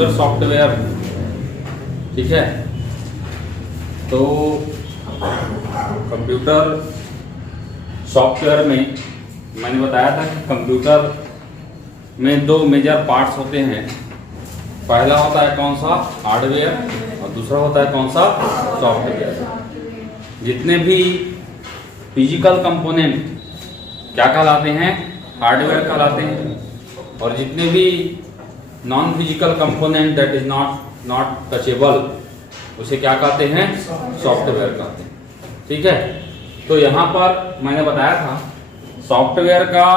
Computer software, ठीक है। तो कंप्यूटर सॉफ्टवेयर में मैंने बताया था कि कंप्यूटर में दो मेजर पार्ट्स होते हैं। पहला होता है कौन सा, हार्डवेयर, और दूसरा होता है कौन सा, सॉफ्टवेयर। जितने भी फिजिकल कंपोनेंट क्या कहलाते हैं, हार्डवेयर कहलाते हैं, और जितने भी non physical component that is not touchable उसे क्या कहते हैं, सॉफ्टवेयर कहते हैं, ठीक है। तो यहाँ पर मैंने बताया था सॉफ्टवेयर का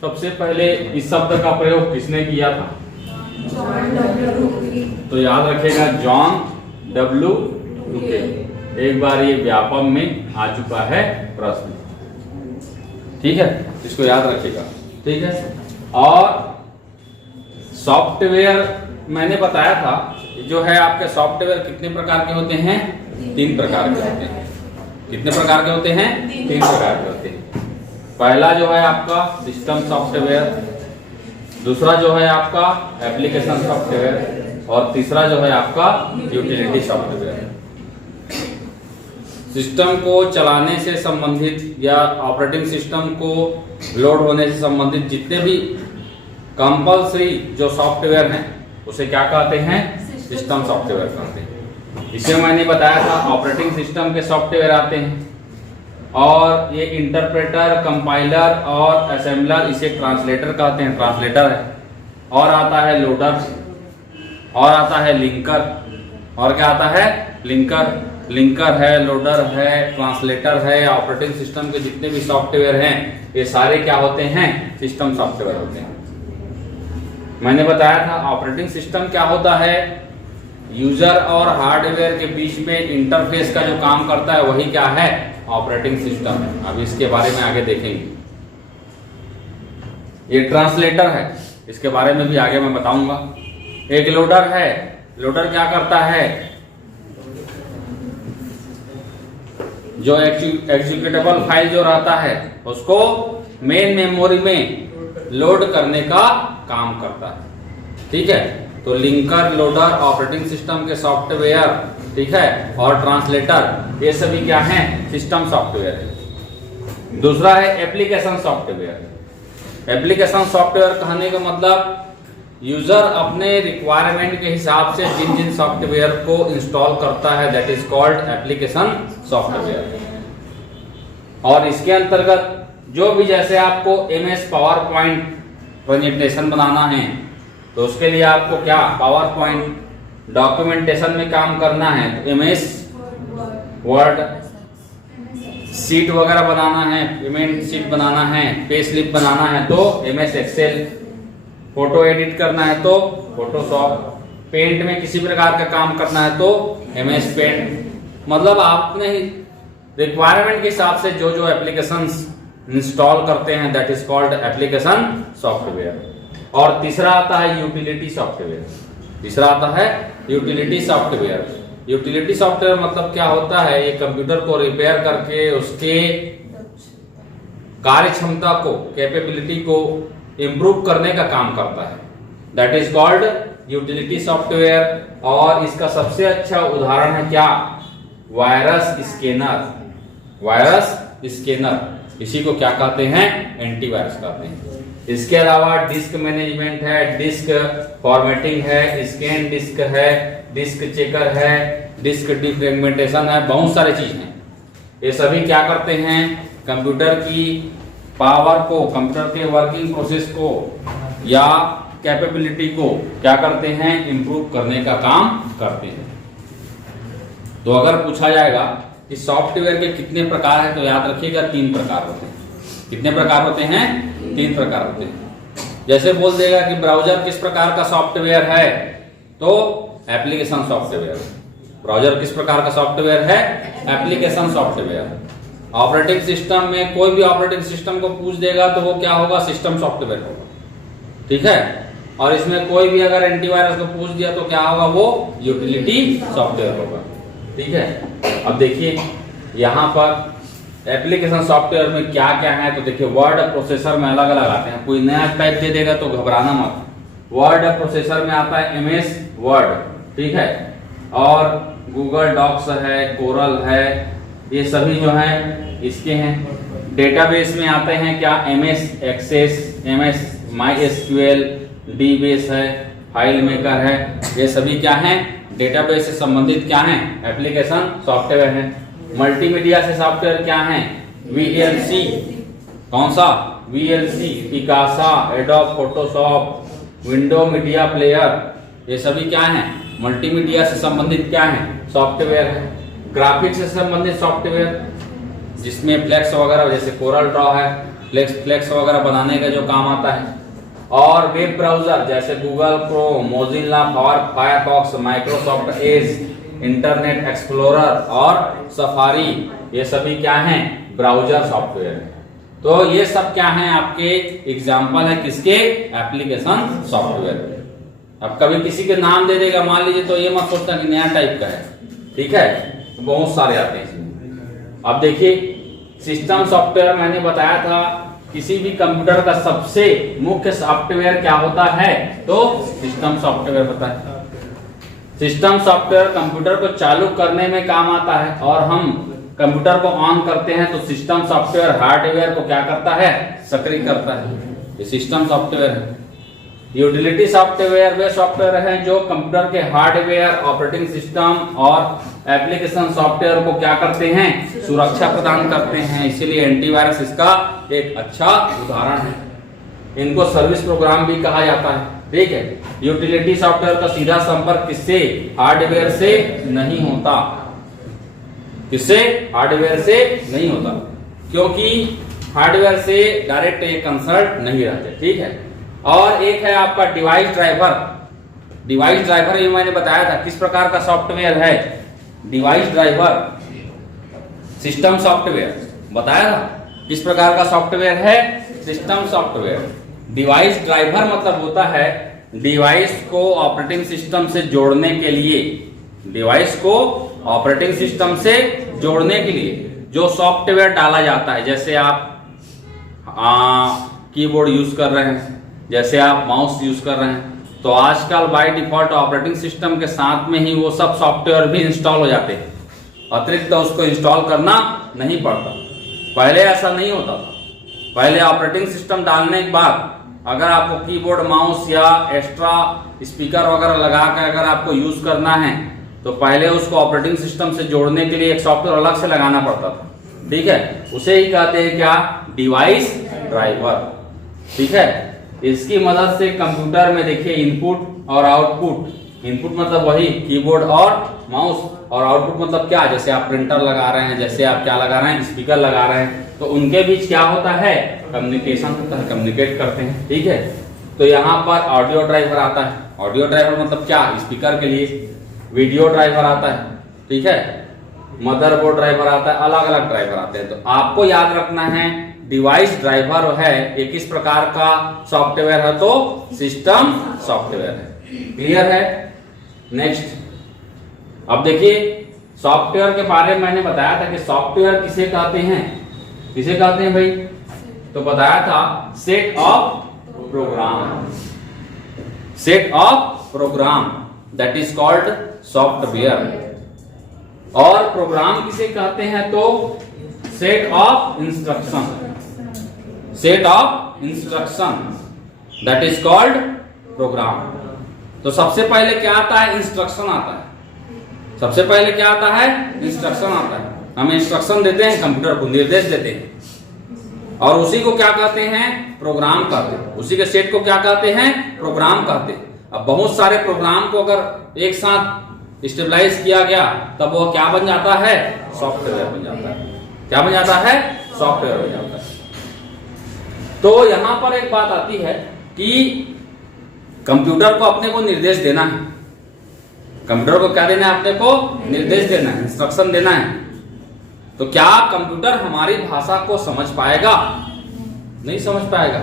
सबसे पहले इस शब्द का प्रयोग किसने किया था, तो याद रखिएगा जॉन डब्ल्यू यूके। एक बार ये व्यापम में आ चुका है प्रश्न, ठीक है, इसको याद रखिएगा, ठीक है। और सॉफ्टवेयर मैंने बताया था जो है आपके सॉफ्टवेयर कितने प्रकार के होते हैं, 3 प्रकार के होते हैं। कितने प्रकार के होते हैं, 3 प्रकार के होते हैं। पहला जो है आपका सिस्टम सॉफ्टवेयर, दूसरा जो है आपका एप्लीकेशन सॉफ्टवेयर, और तीसरा जो है आपका यूटिलिटी सॉफ्टवेयर। सिस्टम को चलाने से संबंधित या ऑपरेटिंग सिस्टम को लोड होने से संबंधित जितने भी कंपल्सरी जो सॉफ्टवेयर हैं उसे क्या कहते हैं, सिस्टम सॉफ्टवेयर कहते हैं। इसे मैंने बताया था ऑपरेटिंग सिस्टम के सॉफ्टवेयर आते हैं, और ये इंटरप्रेटर, कंपाइलर और असेंबलर इसे ट्रांसलेटर कहते हैं, ट्रांसलेटर है। और आता है लोडर, और आता है लिंकर, और क्या आता है, लिंकर है, लोडर है, ट्रांसलेटर है। ऑपरेटिंग सिस्टम के जितने भी सॉफ्टवेयर हैं ये सारे क्या होते हैं, सिस्टम सॉफ्टवेयर होते हैं। मैंने बताया था ऑपरेटिंग सिस्टम क्या होता है, यूजर और हार्डवेयर के बीच में इंटरफेस का जो काम करता है वही क्या है, ऑपरेटिंग सिस्टम है। अब इसके बारे में आगे देखेंगे। ये ट्रांसलेटर है, इसके बारे में भी आगे मैं बताऊंगा। एक लोडर है, लोडर क्या करता है, जो एग्जीक्यूटेबल फाइल जो रहता है उसको मेन मेमोरी में लोड करने का काम करता है, ठीक है। तो लिंकर, लोडर ऑपरेटिंग सिस्टम के सॉफ्टवेयर, ठीक है, और ट्रांसलेटर ये सभी क्या हैं, सिस्टम सॉफ्टवेयर है। दूसरा है एप्लीकेशन सॉफ्टवेयर। एप्लीकेशन सॉफ्टवेयर कहने का मतलब यूजर अपने रिक्वायरमेंट के हिसाब से जिन जिन सॉफ्टवेयर को इंस्टॉल करता है that is called application software. और इसके अंतर्गत जो भी, जैसे आपको MS पावर पॉइंट प्रेजेंटेशन बनाना है तो उसके लिए आपको क्या, पावर पॉइंट डॉक्यूमेंटेशन में काम करना है तो MS वर्ड, सीट वगैरह बनाना है, पेमेंट सीट बनाना है, पे स्लिप बनाना है तो MS एक्सेल, फोटो एडिट करना है तो फोटोशॉप, पेंट में किसी प्रकार का काम करना है तो MS पेंट। मतलब आपने रिक्वायरमेंट के हिसाब से जो जो एप्लीकेशंस इंस्टॉल करते हैं that is called application software. और तीसरा आता है यूटिलिटी सॉफ्टवेयर। तीसरा आता है यूटिलिटी सॉफ्टवेयर। यूटिलिटी सॉफ्टवेयर मतलब क्या होता है, ये कंप्यूटर को रिपेयर करके उसके कार्य क्षमता को, कैपेबिलिटी को इंप्रूव करने का काम करता है, that is called utility software. और इसका सबसे अच्छा उदाहरण है क्या, वायरस स्कैनर। वायरस स्कैनर इसी को क्या कहते हैं, एंटीवायरस कहते हैं। इसके अलावा डिस्क मैनेजमेंट है, डिस्क फॉर्मेटिंग है, स्कैन डिस्क है, डिस्क चेकर है, डिस्क डिफ्रेगमेंटेशन है, बहुत सारी चीज हैं। ये सभी क्या करते हैं, कंप्यूटर की पावर को, कंप्यूटर के वर्किंग प्रोसेस को या कैपेबिलिटी को क्या करते हैं, इंप्रूव करने का काम करते हैं। तो अगर पूछा जाएगा कि सॉफ्टवेयर के कितने प्रकार हैं तो याद रखिएगा 3 प्रकार होते हैं। कितने प्रकार होते हैं, 3 प्रकार होते हैं। जैसे बोल देगा कि ब्राउजर किस प्रकार का सॉफ्टवेयर है तो एप्लीकेशन सॉफ्टवेयर। ब्राउजर किस प्रकार का सॉफ्टवेयर है, एप्लीकेशन सॉफ्टवेयर। ऑपरेटिंग सिस्टम में कोई भी ऑपरेटिंग सिस्टम को पूछ देगा तो वो क्या होगा, सिस्टम सॉफ्टवेयर होगा, ठीक है। और इसमें कोई भी अगर एंटीवायरस को पूछ दिया तो क्या होगा, वो यूटिलिटी सॉफ्टवेयर होगा, ठीक है। अब देखिए यहाँ पर एप्लीकेशन सॉफ्टवेयर में क्या क्या है तो देखिए वर्ड प्रोसेसर में अलग अलग आते हैं। कोई नया टाइप दे देगा तो घबराना मत। वर्ड प्रोसेसर में आता है MS वर्ड, ठीक है, और गूगल डॉक्स है, कोरल है, ये सभी जो है इसके हैं। डेटाबेस में आते हैं क्या, MS Access, MS MySQL, DBase है, फाइल मेकर है, ये सभी क्या हैं, डेटाबेस से संबंधित क्या हैं, एप्लीकेशन सॉफ्टवेयर हैं। मल्टीमीडिया से सॉफ्टवेयर क्या हैं, VLC, कौन सा, VLC, Picasa, adobe Photoshop, window media player, ये सभी क्या हैं, मल्टीमीडिया से संबंधित क्या हैं, सॉफ्टवेयर है। ग्राफिक्स से संबंधित सॉफ्टवेयर जिसमें फ्लेक्स वगैरह, जैसे कोरल ड्रॉ है, फ्लेक्स वगैरह बनाने का जो काम आता है। और वेब ब्राउजर जैसे Google Chrome, Mozilla Firefox, Microsoft Edge, internet explorer और सफारी, ये सभी क्या हैं, ब्राउजर सॉफ्टवेयर है। तो ये सब क्या हैं, आपके एग्जाम्पल है किसके, एप्लीकेशन सॉफ्टवेयर। अब कभी किसी के नाम दे देगा मान लीजिए, तो ये मत सोचना कि नया टाइप का है, ठीक है, तो बहुत सारे आते हैं इसमें। अब देखिए सिस्टम सॉफ्टवेयर, मैंने बताया था किसी भी कंप्यूटर का सबसे मुख्य सॉफ्टवेयर क्या होता है, तो सिस्टम सॉफ्टवेयर होता है। सिस्टम सॉफ्टवेयर कंप्यूटर को चालू करने में काम आता है, और हम कंप्यूटर को ऑन करते हैं तो सिस्टम सॉफ्टवेयर हार्डवेयर को क्या करता है, सक्रिय करता है। ये सिस्टम सॉफ्टवेयर है। यूटिलिटी सॉफ्टवेयर वे सॉफ्टवेयर हैं जो कंप्यूटर के हार्डवेयर, ऑपरेटिंग सिस्टम और एप्लीकेशन सॉफ्टवेयर को क्या करते हैं, सुरक्षा प्रदान करते हैं। इसीलिए एंटीवायरस इसका एक अच्छा उदाहरण है। इनको सर्विस प्रोग्राम भी कहा जाता है, ठीक है। यूटिलिटी सॉफ्टवेयर का सीधा संपर्क किससे, हार्डवेयर से नहीं होता, किससे, हार्डवेयर से नहीं होता, क्योंकि हार्डवेयर से डायरेक्ट ये कंसल्ट नहीं रहते, ठीक है। और एक है आपका डिवाइस ड्राइवर। डिवाइस ड्राइवर ये मैंने बताया था किस प्रकार का सॉफ्टवेयर है, डिवाइस ड्राइवर सिस्टम सॉफ्टवेयर बताया था किस प्रकार का सॉफ्टवेयर है, सिस्टम सॉफ्टवेयर। डिवाइस ड्राइवर मतलब होता है डिवाइस को ऑपरेटिंग सिस्टम से जोड़ने के लिए, डिवाइस को ऑपरेटिंग सिस्टम से जोड़ने के लिए जो सॉफ्टवेयर डाला जाता है। जैसे आप कीबोर्ड यूज कर रहे हैं, जैसे आप माउस यूज कर रहे हैं, तो आजकल बाय डिफॉल्ट ऑपरेटिंग सिस्टम के साथ में ही वो सब सॉफ्टवेयर भी इंस्टॉल हो जाते हैं, अतिरिक्त उसको इंस्टॉल करना नहीं पड़ता। पहले ऐसा नहीं होता था। पहले ऑपरेटिंग सिस्टम डालने के बाद अगर आपको कीबोर्ड, माउस या एक्स्ट्रा स्पीकर वगैरह लगा कर अगर आपको यूज करना है तो पहले उसको ऑपरेटिंग सिस्टम से जोड़ने के लिए एक सॉफ्टवेयर अलग से लगाना पड़ता था, ठीक है। उसे ही कहते हैं क्या, डिवाइस ड्राइवर, ठीक है। इसकी मदद से कंप्यूटर में देखिए इनपुट और आउटपुट, इनपुट मतलब वही कीबोर्ड और माउस, और आउटपुट मतलब क्या, जैसे आप प्रिंटर लगा रहे हैं, जैसे आप क्या लगा रहे हैं, स्पीकर लगा रहे हैं, तो उनके बीच क्या होता है, कम्युनिकेशन होता है, कम्युनिकेट करते हैं, ठीक है। तो यहाँ पर ऑडियो ड्राइवर आता है। ऑडियो ड्राइवर मतलब क्या, स्पीकर के लिए। वीडियो ड्राइवर आता है, ठीक है। मदरबोर्ड ड्राइवर आता है, अलग अलग ड्राइवर आते हैं। तो आपको याद रखना है डिवाइस ड्राइवर है ये किस प्रकार का सॉफ्टवेयर है, तो सिस्टम सॉफ्टवेयर है। क्लियर है। नेक्स्ट अब देखिए सॉफ्टवेयर के बारे में मैंने बताया था कि सॉफ्टवेयर किसे कहते हैं, किसे कहते हैं भाई, तो बताया था set of program, set of program that is called software. और प्रोग्राम किसे कहते हैं, तो set of instruction, set of instruction that is called program. तो सबसे पहले क्या आता है, इंस्ट्रक्शन आता है। सबसे पहले क्या आता है, इंस्ट्रक्शन आता है। हम इंस्ट्रक्शन देते हैं कंप्यूटर को, निर्देश देते हैं, और उसी को क्या कहते हैं, प्रोग्राम कहते हैं। उसी के सेट को क्या कहते हैं, प्रोग्राम कहते हैं। अब बहुत सारे प्रोग्राम को अगर एक साथ स्टेबलाइज किया गया तब वो क्या बन जाता है, सॉफ्टवेयर बन जाता है। क्या बन जाता है, सॉफ्टवेयर बन जाता है। तो यहां पर एक बात आती है कि कंप्यूटर को अपने को निर्देश देना है। कंप्यूटर को क्या देना है, अपने को निर्देश देना है, इंस्ट्रक्शन देना है। तो क्या कंप्यूटर हमारी भाषा को समझ पाएगा, नहीं समझ पाएगा,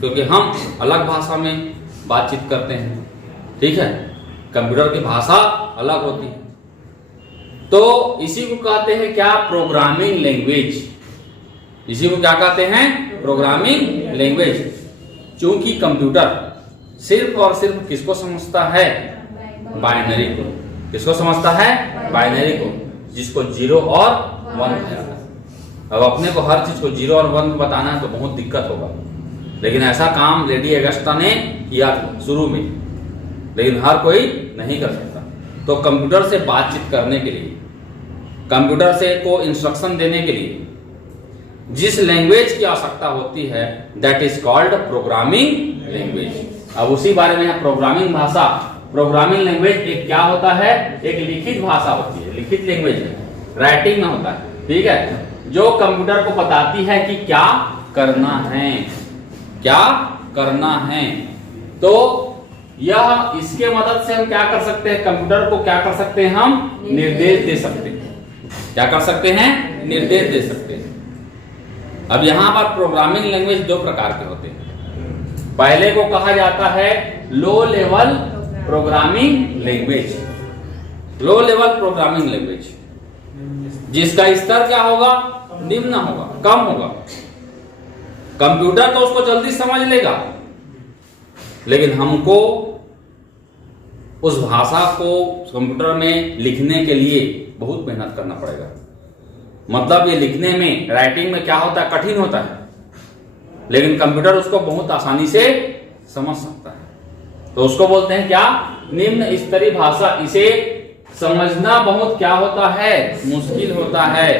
क्योंकि हम अलग भाषा में बातचीत करते हैं, ठीक है। कंप्यूटर की भाषा अलग होती है। तो इसी को कहते हैं क्या, प्रोग्रामिंग लैंग्वेज। इसी को क्या कहते हैं, प्रोग्रामिंग लैंग्वेज। क्योंकि कंप्यूटर सिर्फ और सिर्फ किसको समझता है, बाइनरी को। किसको समझता है? बाइनरी को, जिसको 0 और 1 कहा जाता है। अब अपने को हर चीज को 0 और 1 बताना है तो बहुत दिक्कत होगा, लेकिन ऐसा काम लेडी अगस्ता ने किया था शुरू में, लेकिन हर कोई नहीं कर सकता। तो कंप्यूटर से बातचीत करने के लिए, कंप्यूटर से को इंस्ट्रक्शन देने के लिए जिस लैंग्वेज की आवश्यकता होती है that is called programming language. अब उसी बारे में है प्रोग्रामिंग भाषा। प्रोग्रामिंग लैंग्वेज एक क्या होता है? एक लिखित भाषा होती है, लिखित लैंग्वेज है, राइटिंग में होता है, ठीक है, जो कंप्यूटर को बताती है कि क्या करना है, क्या करना है। तो यह इसके मदद से हम क्या कर सकते हैं? कंप्यूटर को क्या कर सकते हैं? हम निर्देश दे सकते हैं। क्या कर सकते हैं? निर्देश दे सकते हैं। अब यहां पर प्रोग्रामिंग लैंग्वेज दो प्रकार के होते हैं। पहले को कहा जाता है low level programming language. Low level programming language जिसका स्तर क्या होगा? निम्न होगा, कम होगा। कंप्यूटर तो उसको जल्दी समझ लेगा, लेकिन हमको उस भाषा को कंप्यूटर में लिखने के लिए बहुत मेहनत करना पड़ेगा। मतलब ये लिखने में, राइटिंग में क्या होता है? कठिन होता है, लेकिन कंप्यूटर उसको बहुत आसानी से समझ सकता है। तो उसको बोलते हैं क्या? निम्न स्तरीय भाषा। इसे समझना बहुत क्या होता है? मुश्किल होता है,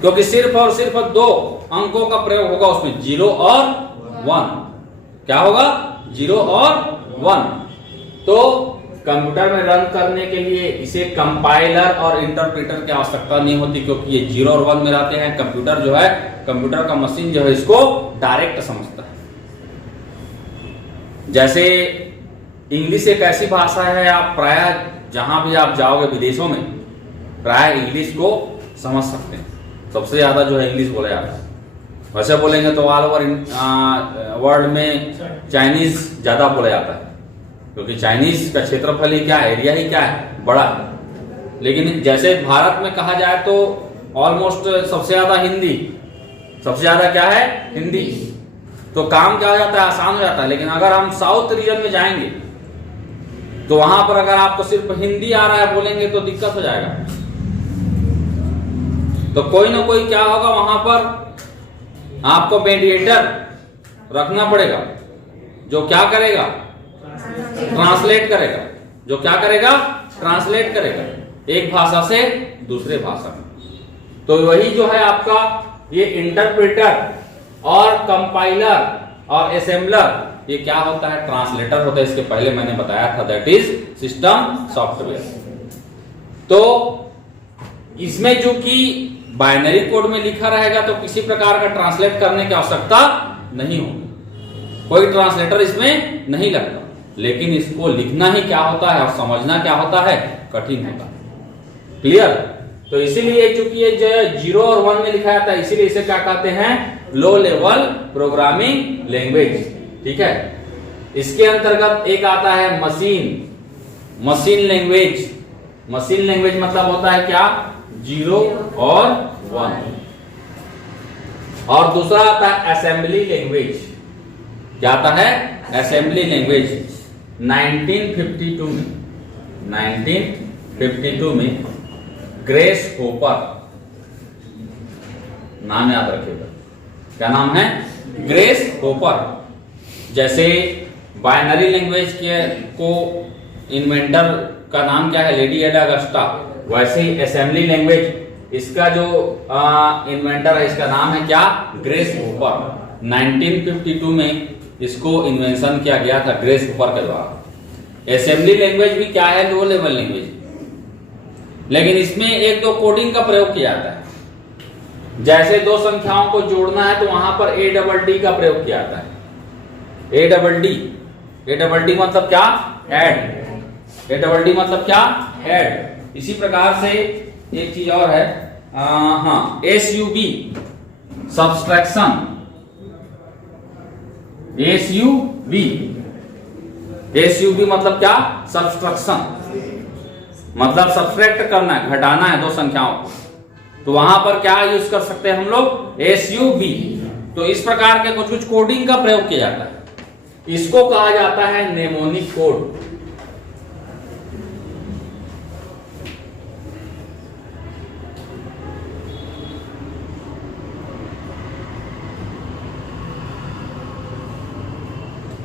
क्योंकि सिर्फ और सिर्फ 2 अंकों का प्रयोग होगा उसमें, 0 और 1। क्या होगा? 0 और 1। तो कंप्यूटर में रन करने के लिए इसे कंपाइलर और इंटरप्रेटर की आवश्यकता नहीं होती, क्योंकि ये 0 और 1 में रहते हैं। कंप्यूटर जो है, कंप्यूटर का मशीन जो है, इसको डायरेक्ट समझता है। जैसे इंग्लिश एक ऐसी भाषा है, आप प्राय जहां भी आप जाओगे विदेशों में, प्राय इंग्लिश को समझ सकते हैं। सबसे ज्यादा जो है इंग्लिश बोला जाता है। वैसे बोलेंगे तो ऑल ओवर वर्ल्ड में चाइनीज ज्यादा बोला जाता है, क्योंकि चाइनीज का क्षेत्रफल ही क्या है, एरिया ही क्या है, बड़ा है। लेकिन जैसे भारत में कहा जाए तो ऑलमोस्ट सबसे ज्यादा हिंदी, सबसे ज्यादा क्या है? हिंदी। तो काम क्या हो जाता है? आसान हो जाता है। लेकिन अगर हम साउथ रीजन में जाएंगे तो वहां पर अगर आपको सिर्फ हिंदी आ रहा है बोलेंगे तो दिक्कत हो जाएगा। तो कोई ना कोई क्या होगा, वहां पर आपको मीडिएटर रखना पड़ेगा, जो क्या करेगा? ट्रांसलेट करेगा। जो क्या करेगा? ट्रांसलेट करेगा एक भाषा से दूसरे भाषा में। तो वही जो है आपका ये इंटरप्रेटर और कंपाइलर और असेंबलर, ये क्या होता है? ट्रांसलेटर होता है। इसके पहले मैंने बताया था, दैट इज सिस्टम सॉफ्टवेयर। तो इसमें जो कि बाइनरी कोड में लिखा रहेगा तो किसी प्रकार का ट्रांसलेट करने की आवश्यकता नहीं होगी, कोई ट्रांसलेटर इसमें नहीं लगता। लेकिन इसको लिखना ही क्या होता है और समझना क्या होता है? कठिन होता है। क्लियर? तो इसीलिए चूंकि ये जो 0 और 1 में लिखा जाता है, इसीलिए इसे क्या कहते हैं? Low level programming language. ठीक है। इसके अंतर्गत एक आता है मशीन लैंग्वेज। मशीन लैंग्वेज मतलब होता है क्या? 0 और 1। और दूसरा आता है असेंबली लैंग्वेज। क्या आता है? Assembly language. 1952 में ग्रेस होपर, नाम याद रखिएगा, क्या नाम है? Grace hopper. जैसे बाइनरी लैंग्वेज के को इन्वेंटर का नाम क्या है? लेडी एडा अगस्टा। वैसे ही असेंबली लैंग्वेज, इसका जो इन्वेंटर है, इसका नाम है क्या? Grace hopper. 1952 में इसको इन्वेंशन किया गया था ग्रेस होपर के द्वारा। असेंबली लैंग्वेज भी क्या है? लो लेवल लैंग्वेज, लेकिन इसमें 1-2 कोडिंग का प्रयोग किया जाता है। जैसे 2 संख्याओं को जोड़ना है तो वहां पर ADD का प्रयोग किया जाता है। ADD मतलब क्या? ऐड। ADD मतलब क्या? ऐड। इसी प्रकार से एक चीज और है, SUB सब्सट्रैक्शन। SUB मतलब क्या? सब्सट्रैक्शन, मतलब सब्सट्रैक्ट करना है, घटाना है 2 संख्याओं को। तो वहां पर क्या यूज कर सकते हैं हम लोग? SUB। तो इस प्रकार के कुछ कोडिंग का प्रयोग किया जाता है। इसको कहा जाता है नेमोनिक कोड।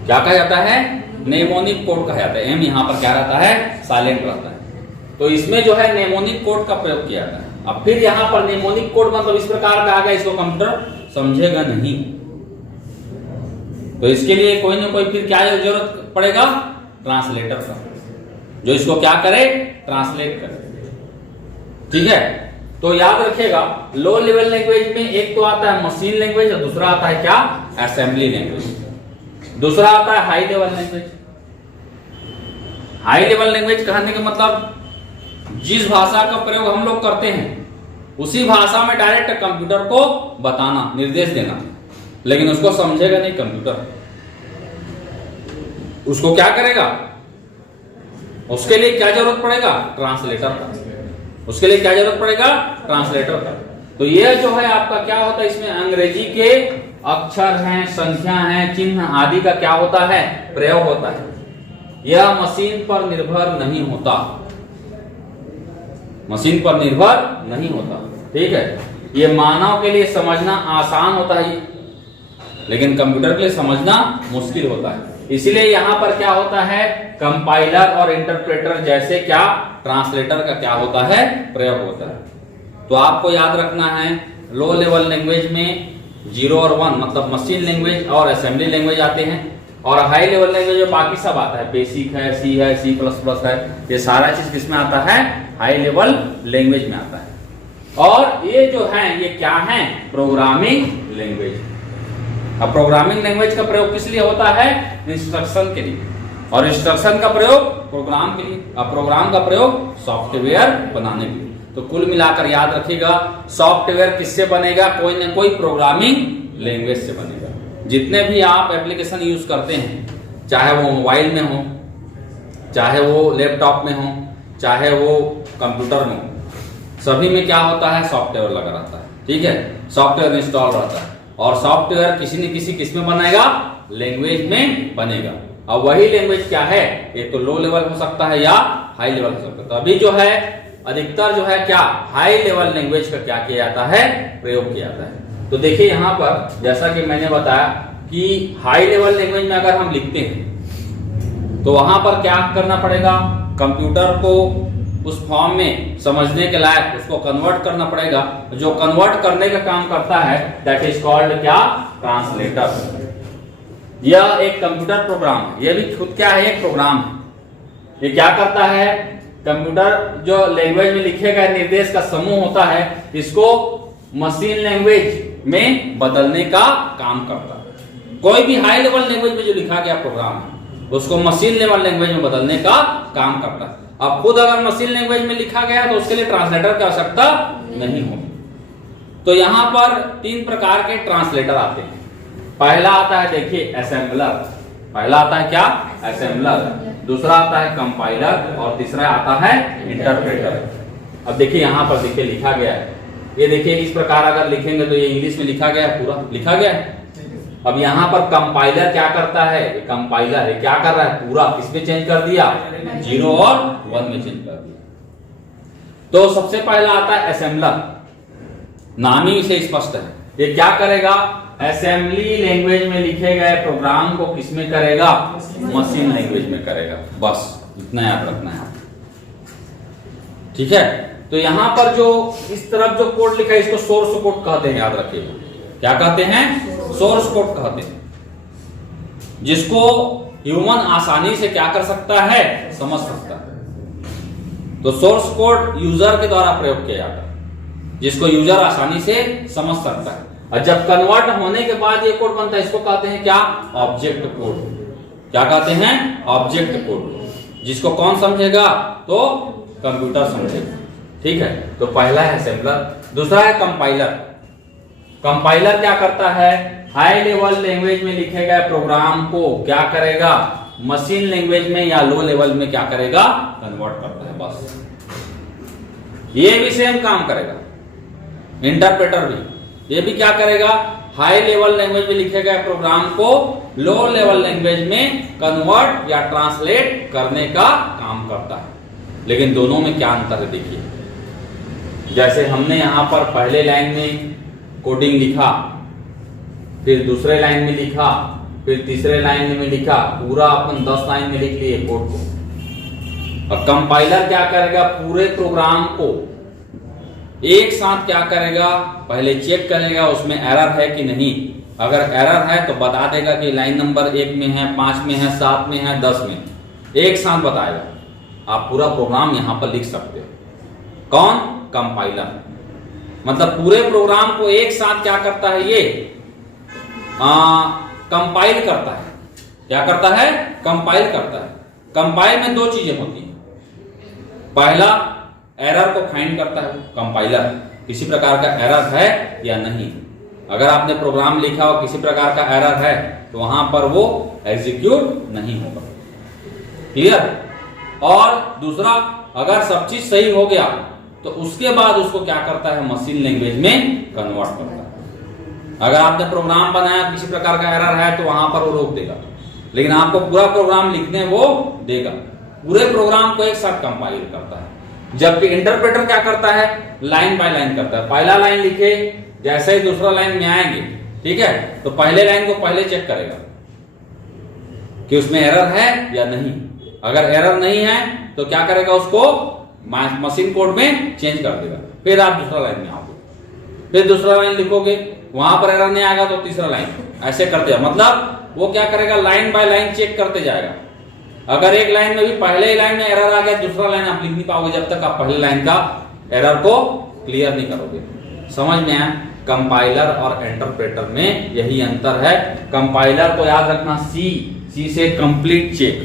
क्या कहा जाता है? नेमोनिक कोड कहा जाता है। एम यहाँ पर क्या रहता है? साइलेंट रहता है। तो इसमें जो है नेमोनिक कोड का प्रयोग किया जाता है। अब फिर यहाँ पर नेमोनिक कोड मतलब इस प्रकार का आ गया, इसको कंप्यूटर समझेगा नहीं, तो इसके लिए कोई ना कोई फिर क्या जरूरत पड़ेगा? ट्रांसलेटर का, जो इसको क्या करे? ट्रांसलेट करे। ठीक है, तो याद रखिएगा लो लेवल लैंग्वेज में एक तो आता है मशीन लैंग्वेज और दूसरा आता है क्या? Assembly language. दूसरा आता है high level language. High level language कहने का मतलब जिस भाषा का प्रयोग हम लोग करते हैं उसी भाषा में डायरेक्ट कंप्यूटर को बताना, निर्देश देना, लेकिन उसको समझेगा नहीं कंप्यूटर। उसको क्या करेगा? उसके लिए क्या जरूरत पड़ेगा? ट्रांसलेटर का। उसके लिए क्या जरूरत पड़ेगा? ट्रांसलेटर का। तो ये जो है आपका क्या होता है, इसमें अंग्रेजी के अक्षर हैं, संख्या हैं, चिन्ह आदि का क्या होता है? प्रयोग होता है। यह मशीन पर निर्भर नहीं होता, मशीन पर निर्भर नहीं होता। ठीक है, ये मानव के लिए समझना आसान होता है, लेकिन कंप्यूटर के लिए समझना मुश्किल होता है। इसीलिए यहाँ पर क्या होता है? कंपाइलर और इंटरप्रेटर जैसे क्या ट्रांसलेटर का क्या होता है? प्रयोग होता है। तो आपको याद रखना है लो लेवल लैंग्वेज में 0 और 1 मतलब मशीन लैंग्वेज और असेंबली लैंग्वेज आते हैं, और हाई लेवल लैंग्वेज में बाकी सब आता है, बेसिक है, सी है, C++ है, ये सारा चीज किसमें आता है? हाई लेवल लैंग्वेज में आता है। और ये जो है ये क्या है? Programming language. अब प्रोग्रामिंग लैंग्वेज का प्रयोग किस लिए होता है? इंस्ट्रक्शन के लिए, और इंस्ट्रक्शन का प्रयोग प्रोग्राम के लिए, और प्रोग्राम का प्रयोग सॉफ्टवेयर बनाने के लिए। तो कुल मिलाकर याद रखिएगा सॉफ्टवेयर किससे बनेगा? कोई ना कोई प्रोग्रामिंग लैंग्वेज से बनेगा। जितने भी आप एप्लीकेशन यूज करते हैं, चाहे वो मोबाइल में हो, चाहे वो लैपटॉप में हो, चाहे वो कंप्यूटर में हो, सभी में क्या होता है? सॉफ्टवेयर लगा रहता है। ठीक है, सॉफ्टवेयर इंस्टॉल रहता है, और सॉफ्टवेयर किसी न किसी किस में बनेगा? लैंग्वेज में बनेगा। अब वही लैंग्वेज क्या है? एक तो लो लेवल हो सकता है या हाई लेवल हो सकता है। तो अभी जो है अधिकतर जो है क्या हाई लेवल लैंग्वेज का क्या किया जाता है? प्रयोग किया जाता है। तो देखिए यहाँ पर जैसा कि मैंने बताया कि हाई लेवल लैंग्वेज में अगर हम लिखते हैं तो वहां पर क्या करना पड़ेगा? कंप्यूटर को उस फॉर्म में समझने के लायक उसको कन्वर्ट करना पड़ेगा। जो कन्वर्ट करने का काम करता है दैट इज कॉल्ड क्या? ट्रांसलेटर। यह एक कंप्यूटर प्रोग्राम है, यह भी खुद क्या है? एक प्रोग्राम है। ये क्या करता है? कंप्यूटर जो लैंग्वेज में लिखे गए निर्देश का समूह होता है, इसको मशीन लैंग्वेज में बदलने का काम करता है। कोई भी हाई लेवल लैंग्वेज में जो लिखा गया प्रोग्राम है उसको मशीन लेवल लैंग्वेज में बदलने का काम करता है। अब खुद अगर मशीन लैंग्वेज में लिखा गया तो उसके लिए ट्रांसलेटर की आवश्यकता नहीं होगी। तो यहाँ पर 3 प्रकार के ट्रांसलेटर आते हैं। पहला आता है देखिए असेंबलर, पहला आता है क्या? असेंबलर। दूसरा आता है कंपाइलर, और तीसरा आता है इंटरप्रेटर। अब देखिए यहाँ पर देखिए लिखा गया है, ये देखिए इस प्रकार अगर लिखेंगे तो ये इंग्लिश में लिखा गया है, पूरा लिखा गया है। अब यहाँ पर कंपाइलर क्या करता है? ये कंपाइलर है क्या कर रहा है? पूरा किसमें चेंज कर दिया? 0 और 1 में चेंज कर दिया। तो सबसे पहला आता है असेंबलर, नाम ही से स्पष्ट है। ये क्या करेगा? असेंबली लैंग्वेज में लिखे गए प्रोग्राम को किसमें करेगा? मशीन लैंग्वेज में करेगा। बस इतना याद रखना है, ठीक है। तो यहां पर जो इस तरफ जो कोड लिखा है इसको सोर्स कोड कहते हैं, याद रखिएगा। क्या कहते हैं? सोर्स कोड कहते हैं, जिसको ह्यूमन आसानी से क्या कर सकता है? समझ सकता है। तो सोर्स कोड यूजर के द्वारा प्रयोग किया जाता है, जिसको यूजर आसानी से समझ सकता है। और जब कन्वर्ट होने के बाद ये कोड बनता है, इसको कहते हैं क्या? Object code. क्या कहते हैं? Object code. जिसको कौन समझेगा? तो कंप्यूटर समझेगा, ठीक है। तो पहला है असेंबलर, दूसरा है कंपाइलर। कंपाइलर क्या करता है? हाई लेवल लैंग्वेज में लिखे गए प्रोग्राम को क्या करेगा? मशीन लैंग्वेज में या लो लेवल में क्या करेगा? कन्वर्ट करता है, बस। ये भी सेम काम करेगा। इंटरप्रेटर भी, ये भी क्या करेगा? हाई लेवल लैंग्वेज में लिखे गए प्रोग्राम को लो लेवल लैंग्वेज में कन्वर्ट या ट्रांसलेट करने का काम करता है। लेकिन दोनों में क्या अंतर है देखिए। जैसे हमने यहां पर पहले लाइन में कोडिंग लिखा, फिर दूसरे लाइन में लिखा, फिर तीसरे लाइन में लिखा, पूरा अपन 10 लाइन में लिख लिए कोड को। और कंपाइलर क्या करेगा, पूरे प्रोग्राम को एक साथ क्या करेगा, पहले चेक करेगा उसमें एरर है कि नहीं। अगर एरर है तो बता देगा कि लाइन नंबर 1 में है, 5 में है, 7 में है, 10 में, एक साथ बताएगा। आप पूरा प्रोग्राम यहां पर लिख सकते हो। कौन? कंपाइलर। मतलब पूरे प्रोग्राम को एक साथ क्या करता है, ये कंपाइल करता है। क्या करता है? कंपाइल करता है। कंपाइल में 2 चीजें होती हैं। पहला, एरर को फाइंड करता है कंपाइलर, किसी प्रकार का एरर है या नहीं। अगर आपने प्रोग्राम लिखा और किसी प्रकार का एरर है तो वहां पर वो एग्जीक्यूट नहीं होगा। क्लियर? और दूसरा, अगर सब चीज सही हो गया तो उसके बाद उसको क्या करता है, मशीन लैंग्वेज में कन्वर्ट करता है। अगर आपने प्रोग्राम बनाया, किसी प्रकार का एरर है तो वहां पर वो रोक देगा, लेकिन आपको पूरा प्रोग्राम लिखने वो देगा। पूरे प्रोग्राम को एक साथ कंपाइल करता है। जबकि इंटरप्रेटर क्या करता है, लाइन बाय लाइन करता है। पहला लाइन लिखे, जैसे ही दूसरा लाइन में आएंगे, ठीक है, तो पहले लाइन को पहले चेक करेगा कि उसमें एरर है या नहीं। अगर एरर नहीं है तो क्या करेगा, उसको मशीन कोड में चेंज कर देगा। फिर आप दूसरा लाइन में आओगे, फिर दूसरा लाइन लिखोगे, वहां पर एरर नहीं आएगा तो तीसरा लाइन, ऐसे करते हैं। मतलब वो क्या करेगा, लाइन बाय लाइन चेक करते जाएगा। अगर एक लाइन में भी पहले लाइन में एरर आ गया, दूसरा लाइन आप लिख नहीं पाओगे जब तक आप पहले लाइन का एरर को क्लियर नहीं करोगे। समझ में आया? कंपाइलर और इंटरप्रेटर में यही अंतर है। कंपाइलर को याद रखना सी से कंप्लीट चेक,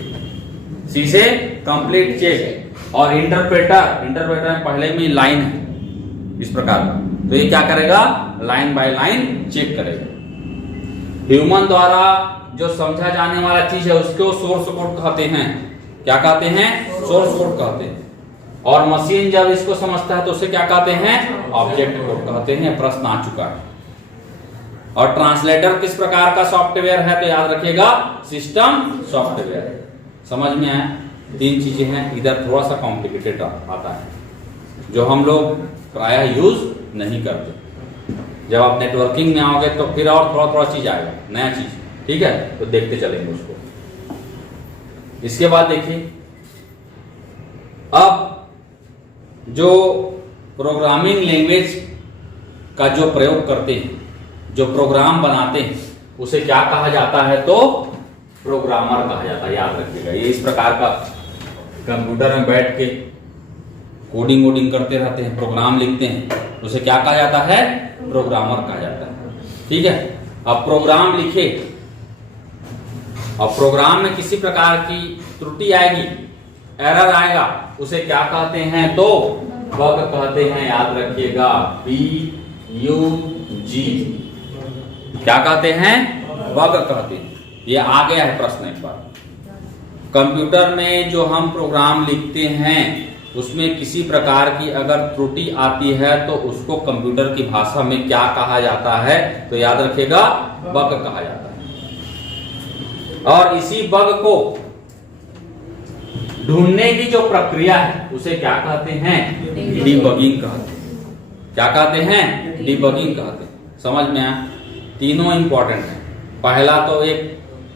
सी से कंप्लीट चेक। और इंटरप्रेटर में पहले में लाइन है इस प्रकार का, तो ये क्या करेगा, लाइन बाय लाइन चेक करेगा। ह्यूमन द्वारा जो समझा जाने वाला चीज है उसको सोर्स कोड कहते हैं। क्या कहते हैं? सोर्स कोड कहते हैं। और मशीन जब इसको समझता है तो उसे क्या कहते हैं, ऑब्जेक्ट कोड कहते हैं। प्रश्न आ चुका है। और ट्रांसलेटर किस प्रकार का सॉफ्टवेयर है, तो याद रखिएगा, सिस्टम सॉफ्टवेयर। समझ में आया? 3 चीजें हैं। इधर थोड़ा सा कॉम्प्लिकेटेड आता है जो हम लोग प्रायः यूज नहीं करते। जब आप नेटवर्किंग में आओगे तो फिर और थोड़ा चीज आएगा, नया चीज, ठीक है, तो देखते चलेंगे उसको। इसके बाद देखिए, अब जो प्रोग्रामिंग लैंग्वेज का जो प्रयोग करते हैं, जो प्रोग्राम बनाते हैं, उसे क्या कहा जाता है, तो प्रोग्रामर कहा जाता है। याद रखिएगा, ये इस प्रकार का कंप्यूटर में बैठ के कोडिंग वोडिंग करते रहते हैं, प्रोग्राम लिखते हैं, उसे क्या कहा जाता है, प्रोग्रामर कहा जाता है। ठीक है। अब प्रोग्राम लिखे और प्रोग्राम में किसी प्रकार की त्रुटि आएगी, एरर आएगा, उसे क्या कहते हैं, तो बग कहते हैं। याद रखिएगा, BUG, क्या कहते हैं, बग कहते हैं। ये आ गया है प्रश्न एक बार। कंप्यूटर में जो हम प्रोग्राम लिखते हैं उसमें किसी प्रकार की अगर त्रुटि आती है तो उसको कंप्यूटर की भाषा में क्या कहा जाता है, तो याद रखिएगा, बग कहा जाता है। और इसी बग को ढूंढने की जो प्रक्रिया है उसे क्या कहते हैं, डीबगिंग कहते हैं। क्या कहते हैं, डीबगिंग कहते हैं। समझ में आया? तीनों इंपॉर्टेंट है। पहला तो एक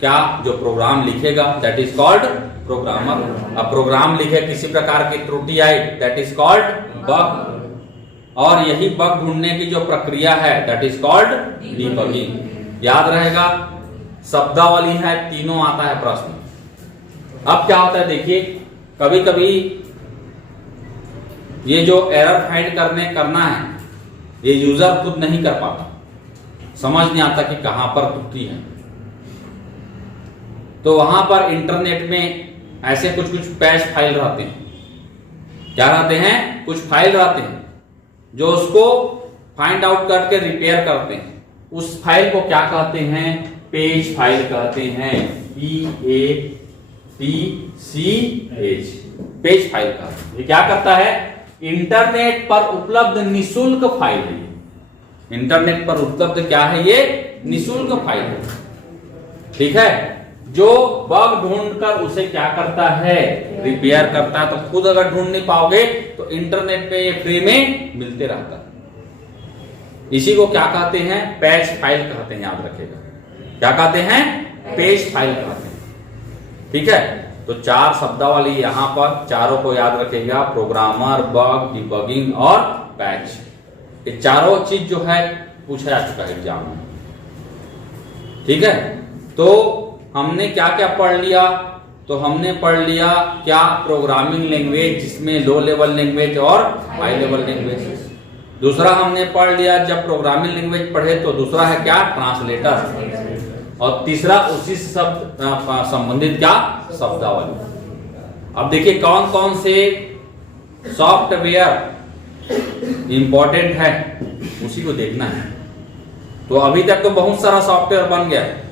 क्या, जो प्रोग्राम लिखेगा, दैट इज कॉल्ड प्रोग्रामर। अब प्रोग्राम लिखे, किसी प्रकार की त्रुटि आई, दैट इज कॉल्ड बग। और यही बग ढूंढने की जो प्रक्रिया है, दैट इज कॉल्ड डीबगिंग। याद रहेगा, शब्दावली है, तीनों आता है प्रश्न। अब क्या होता है, देखिए, कभी कभी ये जो एरर फाइंड करना है, ये यूजर खुद नहीं कर पाता, समझ नहीं आता कि कहां पर त्रुटि है। तो वहां पर इंटरनेट में ऐसे कुछ पैच फाइल रहते हैं। क्या रहते हैं, कुछ फाइल रहते हैं जो उसको फाइंड आउट करके रिपेयर करते हैं। उस फाइल को क्या कहते हैं, पेज फाइल कहते हैं। PATCH, पेज फाइल का। ये क्या करता है, इंटरनेट पर उपलब्ध निशुल्क फाइल है। इंटरनेट पर उपलब्ध क्या है, ये निशुल्क फाइल है। ठीक है। जो बग ढूंढकर उसे क्या करता है, रिपेयर करता है। तो खुद अगर ढूंढ नहीं पाओगे तो इंटरनेट पे ये फ्री में मिलते रहता है। इसी को क्या कहते हैं, पैच फाइल कहते हैं। याद रखिएगा, क्या कहते हैं, पेज फाइल कहते हैं। ठीक है, तो 4 शब्दावली यहां पर, चारों को याद रखेगा, प्रोग्रामर, बग, डिबगिंग और पैच। ये चारों चीज जो है पूछा जा चुका है एग्जाम में। ठीक है, तो हमने क्या क्या पढ़ लिया? तो हमने पढ़ लिया क्या? प्रोग्रामिंग लैंग्वेज, जिसमें लो लेवल लैंग्वेज और हाई लेवल लैंग्वेज। दूसरा हमने पढ़ लिया, जब प्रोग्रामिंग लैंग्वेज पढ़े तो दूसरा है क्या? ट्रांसलेटर। और तीसरा उसी शब्द संबंधित क्या? शब्दावली। अब देखिए कौन कौन से सॉफ्टवेयर इंपॉर्टेंट है, उसी को देखना है। तो अभी तक तो बहुत सारा सॉफ्टवेयर बन गया है,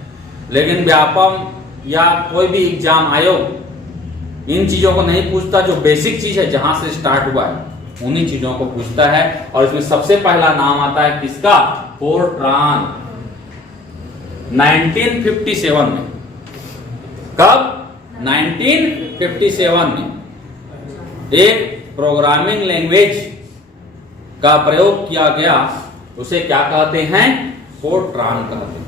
लेकिन व्यापम या कोई भी एग्जाम आयोग इन चीजों को नहीं पूछता। जो बेसिक चीज है, जहां से स्टार्ट हुआ है, उन्हीं चीजों को पूछता है। और इसमें सबसे पहला नाम आता है किसका? फोरट्रान। 1957 में। कब? 1957 में एक प्रोग्रामिंग लैंग्वेज का प्रयोग किया गया। उसे क्या कहते हैं? फोरट्रान कहते हैं।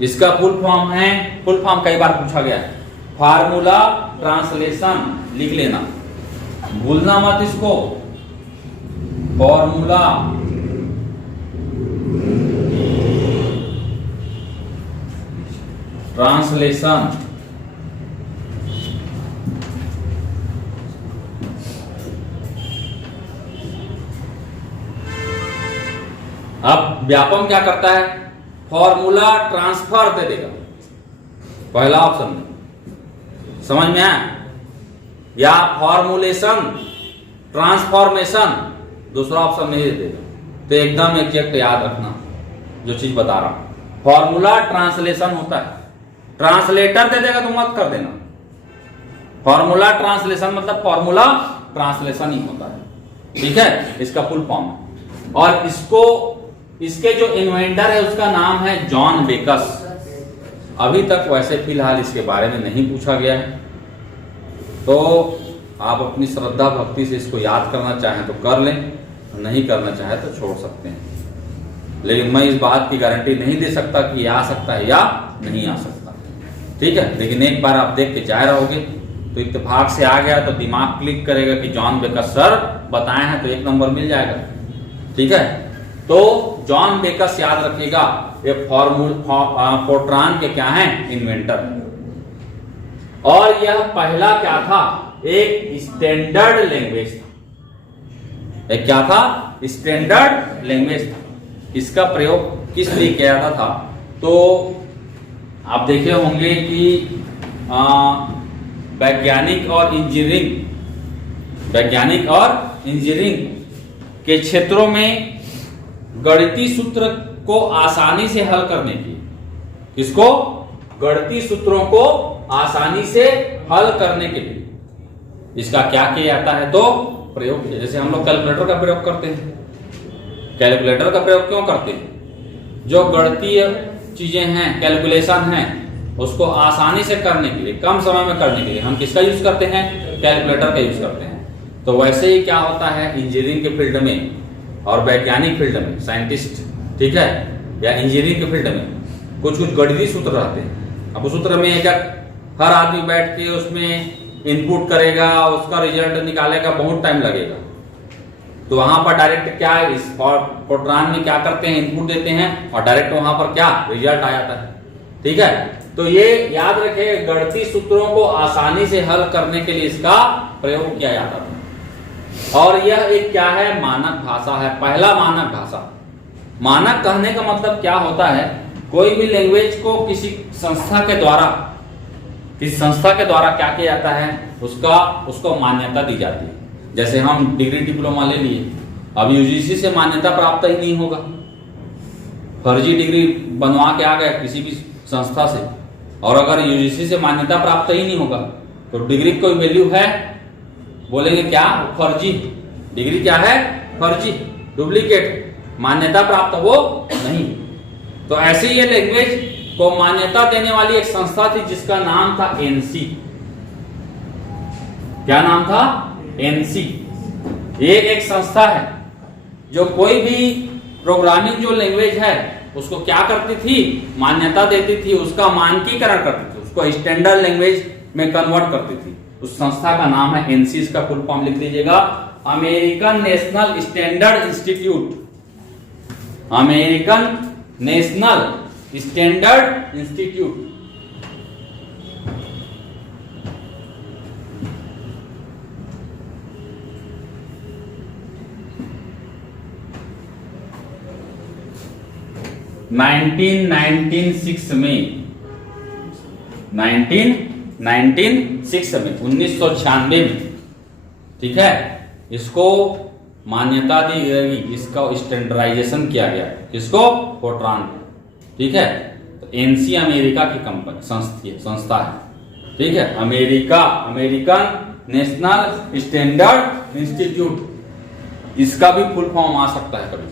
इसका फुल फॉर्म है, फुल फॉर्म कई बार पूछा गया है, फार्मूला ट्रांसलेशन। लिख लेना, भूलना मत इसको। Formula translation. अब व्यापम क्या करता है? फॉर्मूला ट्रांसफर दे देगा, पहला ऑप्शन में। समझ में आया? या फॉर्मुलेशन ट्रांसफॉर्मेशन, दूसरा ऑप्शन नहीं दे देगा। तो एकदम एग्जैक्ट याद रखना जो चीज बता रहा हूं। फॉर्मूला ट्रांसलेशन होता है, ट्रांसलेटर दे देगा तो मत कर देना। फॉर्मूला ट्रांसलेशन मतलब फॉर्मूला ट्रांसलेशन ही होता है। ठीक है, इसका फुल फॉर्म। और इसके जो इन्वेंटर है उसका नाम है जॉन बेकस। अभी तक वैसे फिलहाल इसके बारे में नहीं पूछा गया है, तो आप अपनी श्रद्धा भक्ति से इसको याद करना चाहें तो कर लें, नहीं करना चाहे तो छोड़ सकते हैं। लेकिन मैं इस बात की गारंटी नहीं दे सकता कि आ सकता है या नहीं आ सकता। ठीक है, लेकिन एक बार आप देख के जाए रहोगे तो इत्तेफाक से आ गया तो दिमाग क्लिक करेगा कि जॉन बेकस सर बताए हैं, तो 1 नंबर मिल जाएगा। ठीक है, तो जॉन बेकस याद रखिएगा, ये फोरट्रान के क्या हैं? इन्वेंटर। और यह पहला क्या था? एक स्टैंडर्ड लैंग्वेज था। एक क्या था? स्टैंडर्ड लैंग्वेज था। इसका प्रयोग किस लिए किया जाता था? तो आप देखे होंगे कि वैज्ञानिक और इंजीनियरिंग के क्षेत्रों में गणितीय सूत्र को आसानी से हल करने की, किसको? गणितीय सूत्रों को आसानी से हल करने के लिए इसका क्या किया जाता है? तो प्रयोग किया। जैसे हम लोग कैलकुलेटर का प्रयोग करते हैं। कैलकुलेटर का प्रयोग क्यों करते हैं? जो गणितीय चीजें हैं, कैलकुलेशन हैं, उसको आसानी से करने के लिए, कम समय में करने के लिए हम किसका यूज करते हैं? कैलकुलेटर का यूज करते हैं। तो वैसे ही क्या होता है इंजीनियरिंग के फील्ड में और वैज्ञानिक फील्ड में, साइंटिस्ट, ठीक है, या इंजीनियरिंग के फील्ड में कुछ गणितीय सूत्र रहते हैं। अब उस सूत्र में एक हर आदमी बैठ के उसमें इनपुट करेगा, उसका रिजल्ट निकालेगा, बहुत टाइम लगेगा। तो वहां पर डायरेक्ट क्या है, इस फोरट्रान में क्या करते हैं? इनपुट देते हैं और डायरेक्ट वहां पर क्या रिजल्ट आ जाता है। ठीक है, तो ये याद रखे, गणितीय सूत्रों को आसानी से हल करने के लिए इसका प्रयोग किया जाता था। और यह एक क्या है? मानक भाषा है, पहला मानक भाषा। मानक कहने का मतलब क्या होता है? कोई भी लैंग्वेज को किसी संस्था के द्वारा क्या किया जाता है? उसको मान्यता दी जाती है। जैसे हम डिग्री डिप्लोमा ले लिए, अब यूजीसी से मान्यता प्राप्त ही नहीं होगा, फर्जी डिग्री बनवा के आ गए किसी भी संस्था से, और अगर यूजीसी से मान्यता प्राप्त ही नहीं होगा तो डिग्री कोई वैल्यू है? बोलेंगे क्या? फर्जी डिग्री। क्या है? फर्जी, डुप्लीकेट, मान्यता प्राप्त वो नहीं। तो ऐसे ही ये लैंग्वेज को मान्यता देने वाली एक संस्था थी जिसका नाम था एनसी। क्या नाम था? एनसी। ये एक संस्था है जो कोई भी प्रोग्रामिंग जो लैंग्वेज है उसको क्या करती थी, मान्यता देती थी, उसका मानकीकरण करती थी, उसको स्टैंडर्ड लैंग्वेज में कन्वर्ट करती थी। उस संस्था का नाम है एनसी, इसका फुल फॉर्म लिख लीजिएगा, American national standard institute. American national standard institute. Nineteen 1996 में 1996 में, ठीक है, इसको मान्यता दी गई, इसका स्टैंडर्डाइजेशन किया गया। किसको? फोर्ट्रान। ठीक है, तो एनसी अमेरिका की कंपनी संस्था है। ठीक है, अमेरिकन नेशनल स्टैंडर्ड इंस्टीट्यूट, इसका भी फुल फॉर्म आ सकता है कभी,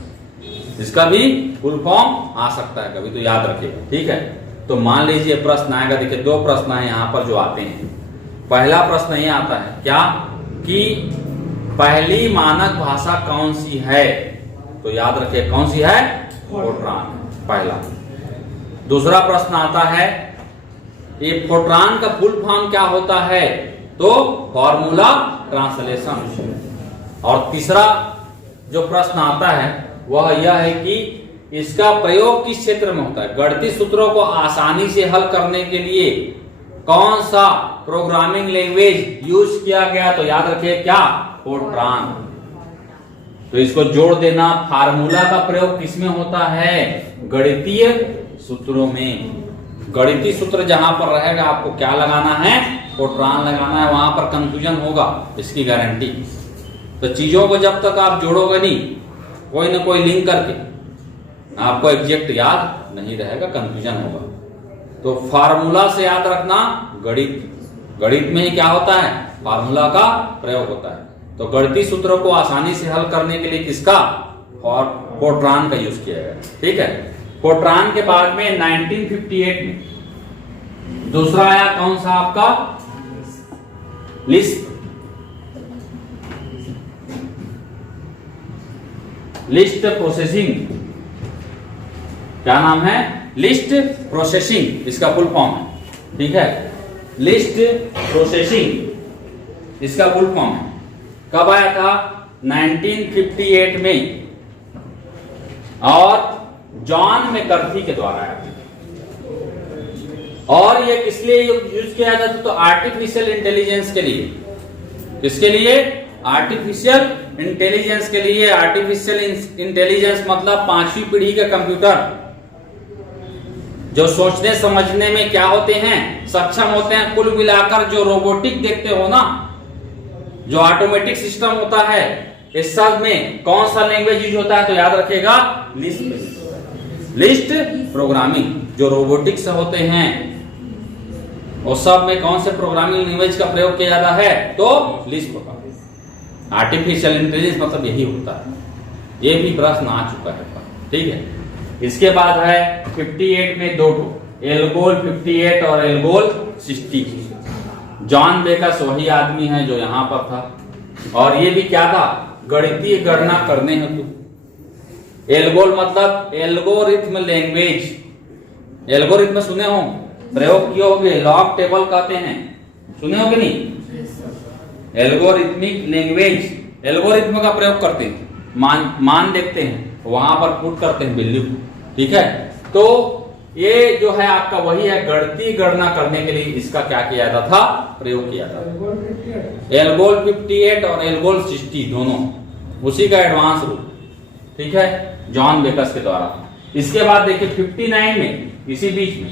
इसका भी फुल फॉर्म आ सकता है कभी, तो याद रखिएगा। ठीक है, तो मान लीजिए प्रश्न आएगा, देखिए दो प्रश्न है यहाँ पर जो आते हैं। पहला प्रश्न ये आता है क्या कि पहली मानक भाषा कौन सी है, तो याद रखिए कौन सी है, फोर्ट्रान पहला। दूसरा प्रश्न आता है ये फोर्ट्रान का फुल फॉर्म क्या होता है, तो फॉर्मूला ट्रांसलेशन। और तीसरा जो प्रश्न आता है वह यह है कि इसका प्रयोग किस क्षेत्र में होता है, गणितीय सूत्रों को आसानी से हल करने के लिए कौन सा प्रोग्रामिंग लैंग्वेज यूज किया गया, तो याद रखिए क्या, फोर्ट्रान। तो इसको जोड़ देना, फार्मूला का प्रयोग किसमें होता है, गणितीय सूत्रों में। गणितीय सूत्र जहां पर रहेगा आपको क्या लगाना है, फोर्ट्रान लगाना है, वहां पर कंफ्यूजन होगा, इसकी गारंटी। तो चीजों को जब तक आप जोड़ोगे नहीं कोई ना कोई लिंक करके, आपको एग्जैक्ट याद नहीं रहेगा, कंफ्यूजन होगा। तो फार्मूला से याद रखना, गणित में ही क्या होता है, फार्मूला का प्रयोग होता है। तो गणितीय सूत्रों को आसानी से हल करने के लिए किसका, और फोर्ट्रान का यूज किया गया। ठीक है, फोर्ट्रान के बाद में 1958 में दूसरा आया कौन सा आपका, लिस्प। लिस्ट प्रोसेसिंग, क्या नाम है, लिस्ट प्रोसेसिंग, इसका फुल फॉर्म है। ठीक है, लिस्ट प्रोसेसिंग इसका फुल फॉर्म है। कब आया था, 1958 में, और जॉन मैकर्थी के द्वारा आया था। और ये किस लिए यूज किया जाता था, तो आर्टिफिशियल इंटेलिजेंस के लिए। किसके लिए, आर्टिफिशियल इंटेलिजेंस के लिए। आर्टिफिशियल इंटेलिजेंस मतलब 5वीं पीढ़ी के कंप्यूटर जो सोचने समझने में क्या होते हैं, सक्षम होते हैं। कुल मिलाकर जो रोबोटिक देखते हो ना, जो ऑटोमेटिक सिस्टम होता है, इस सब में कौन सा लैंग्वेज यूज होता है, तो याद रखिएगा लिस्ट प्रोग्रामिंग। जो रोबोटिक्स होते हैं उस सब में कौन से प्रोग्रामिंग लैंग्वेज का प्रयोग किया जाता है, तो लिस्प का। आर्टिफिशियल इंटेलिजेंस मतलब यही होता है। ये भी प्रश्न आ चुका है। ठीक है, इसके बाद है 58 में दो ठो, एल्गोल 58 और एल्गोल 60। जॉन बेकस वही आदमी है जो यहां पर था, और ये भी क्या था, गणितीय गणना करने हेतु। एल्गोल मतलब एल्गोरिथम लैंग्वेज। एल्गोरिथम सुने हो, प्रयोग किए होंगे, लॉग टेबल कहते हैं, सुने हो कि नहीं। एल्गोरिथमिक लैंग्वेज, एल्गोरिथम का प्रयोग करते हैं, मान देखते हैं, वहां पर पुट करते हैं वैल्यू। ठीक है, तो ये जो है आपका वही है, गणितीय गणना करने के लिए इसका क्या किया जाता था, प्रयोग किया था। एल्गोल 58 और एल्गोल 60 दोनों उसी का एडवांस रूप। ठीक है, जॉन बेकस के द्वारा। इसके बाद देखिए 59 में, इसी बीच में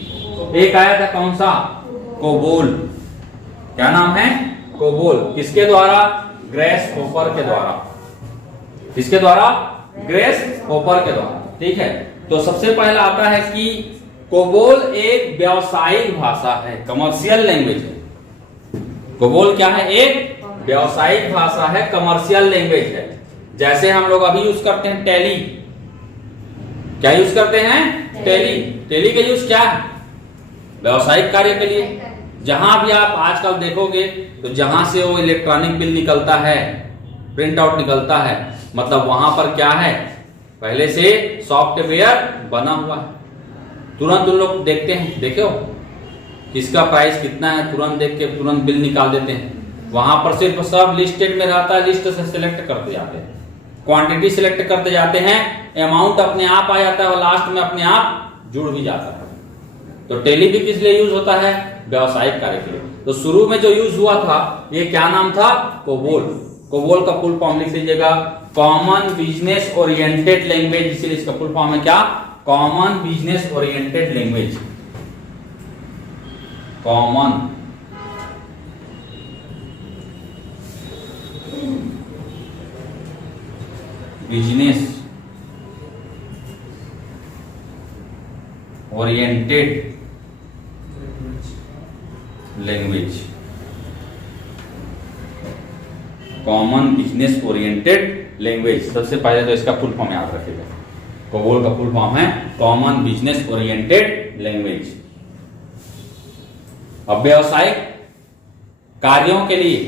एक आया था कौन सा, कोबोल। क्या नाम है, कोबोल। किसके द्वारा, ग्रेस होपर के द्वारा। किसके द्वारा, ग्रेस होपर के द्वारा। ठीक है, तो सबसे पहला आता है कि कोबोल एक व्यावसायिक भाषा है, कमर्शियल लैंग्वेज है। कोबोल क्या है, एक व्यावसायिक भाषा है, कमर्शियल लैंग्वेज है। जैसे हम लोग अभी यूज करते हैं टैली, क्या यूज करते हैं, टैली। टैली का यूज क्या है, व्यावसायिक कार्य के लिए। जहां भी आप आजकल देखोगे तो जहां से वो इलेक्ट्रॉनिक बिल निकलता है, प्रिंट आउट निकलता है, मतलब वहां पर क्या है, पहले से सॉफ्टवेयर बना हुआ है, तुरंत उन लोग देखते हैं, देखे हो किसका प्राइस कितना है, तुरंत देख के तुरंत बिल निकाल देते हैं। वहां पर सिर्फ सब लिस्टेड में रहता है, लिस्ट से सिलेक्ट करते जाते हैं, क्वांटिटी सिलेक्ट करते जाते हैं, अमाउंट अपने आप आ जाता है और लास्ट में अपने आप जुड़ भी जाता है। तो टैली भी किस लिए यूज होता है? व्यवसायिक कार्य के लिए। तो शुरू में जो यूज हुआ था ये क्या नाम था? कोबोल। कोबोल का फुल फॉर्म लिख लीजिएगा, कॉमन बिजनेस ओरिएंटेड लैंग्वेज। इसीलिए इसका फुल फॉर्म है क्या? Common business oriented language. Common business oriented language. Common business oriented language, सबसे पहले तो इसका फुल फॉर्म याद रखिएगा। कोबोल का फुल फॉर्म है कॉमन बिजनेस ओरिएंटेड लैंग्वेज। अब व्यावसायिक कार्यों के लिए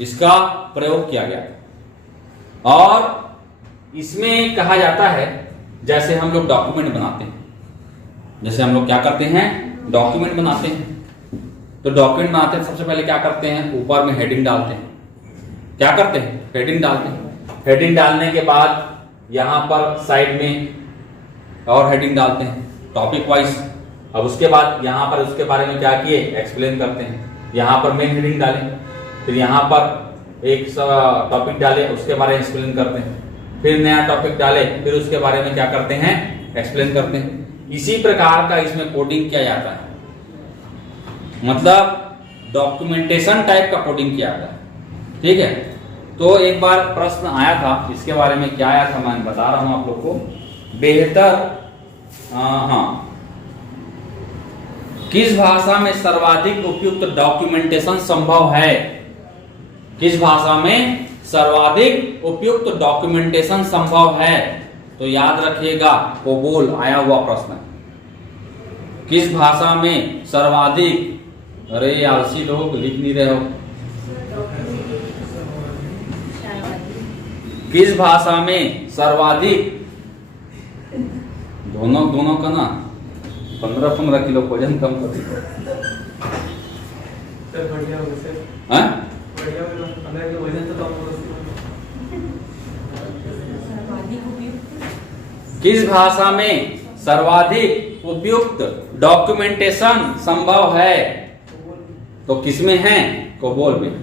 इसका प्रयोग किया गया और इसमें कहा जाता है, जैसे हम लोग डॉक्यूमेंट बनाते हैं, जैसे हम लोग क्या करते हैं? डॉक्यूमेंट बनाते हैं। तो डॉक्यूमेंट बनाते हैं, सबसे पहले क्या करते हैं? ऊपर में हेडिंग डालते हैं। क्या करते हैं? हेडिंग डालते हैं। हेडिंग डालने के बाद यहां पर साइड में और हेडिंग डालते हैं टॉपिक वाइज। अब उसके बाद यहां पर उसके बारे में क्या किए? एक्सप्लेन करते हैं। यहां पर मेन हेडिंग डाले, फिर यहां पर एक टॉपिक डाले, उसके बारे में एक्सप्लेन करते हैं, फिर नया टॉपिक डाले, फिर उसके बारे में क्या करते हैं? एक्सप्लेन करते हैं। इसी प्रकार का इसमें कोडिंग किया जाता है, मतलब डॉक्यूमेंटेशन टाइप का कोडिंग किया जाता है। ठीक है, तो एक बार प्रश्न आया था, इसके बारे में क्या आया था मैं बता रहा हूं आप लोग को। बेहतर किस भाषा में सर्वाधिक उपयुक्त डॉक्यूमेंटेशन संभव है? किस भाषा में सर्वाधिक उपयुक्त डॉक्यूमेंटेशन संभव है? तो याद रखिएगा, कोबोल आया हुआ प्रश्न। किस भाषा में सर्वाधिक, अरे आलसी लोग लिख नहीं रहे हो, किस भाषा में सर्वाधिक, दोनों का ना 15-15 किलो वजन कम कर दीजिए। किस भाषा में सर्वाधिक उपयुक्त डॉक्यूमेंटेशन संभव है? तो किसमें है? कोबोल में।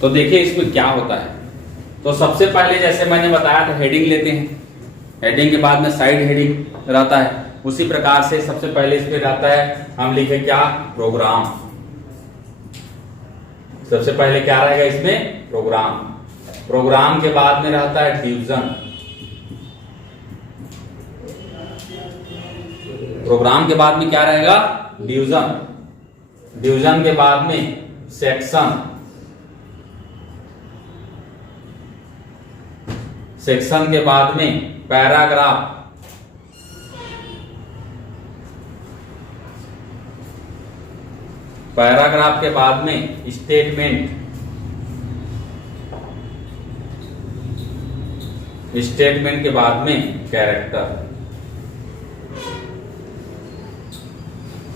तो देखिए इसमें क्या होता है। तो सबसे पहले जैसे मैंने बताया था, हेडिंग लेते हैं, हेडिंग के बाद में साइड हेडिंग रहता है। उसी प्रकार से सबसे पहले इसमें रहता है, हम लिखे क्या? प्रोग्राम। सबसे पहले क्या रहेगा इसमें? प्रोग्राम। प्रोग्राम के बाद में रहता है डिवीजन। प्रोग्राम के बाद में क्या रहेगा? डिवीजन। डिवीजन के बाद में सेक्शन। सेक्शन के बाद में पैराग्राफ। पैराग्राफ के बाद में स्टेटमेंट। स्टेटमेंट के बाद में कैरेक्टर।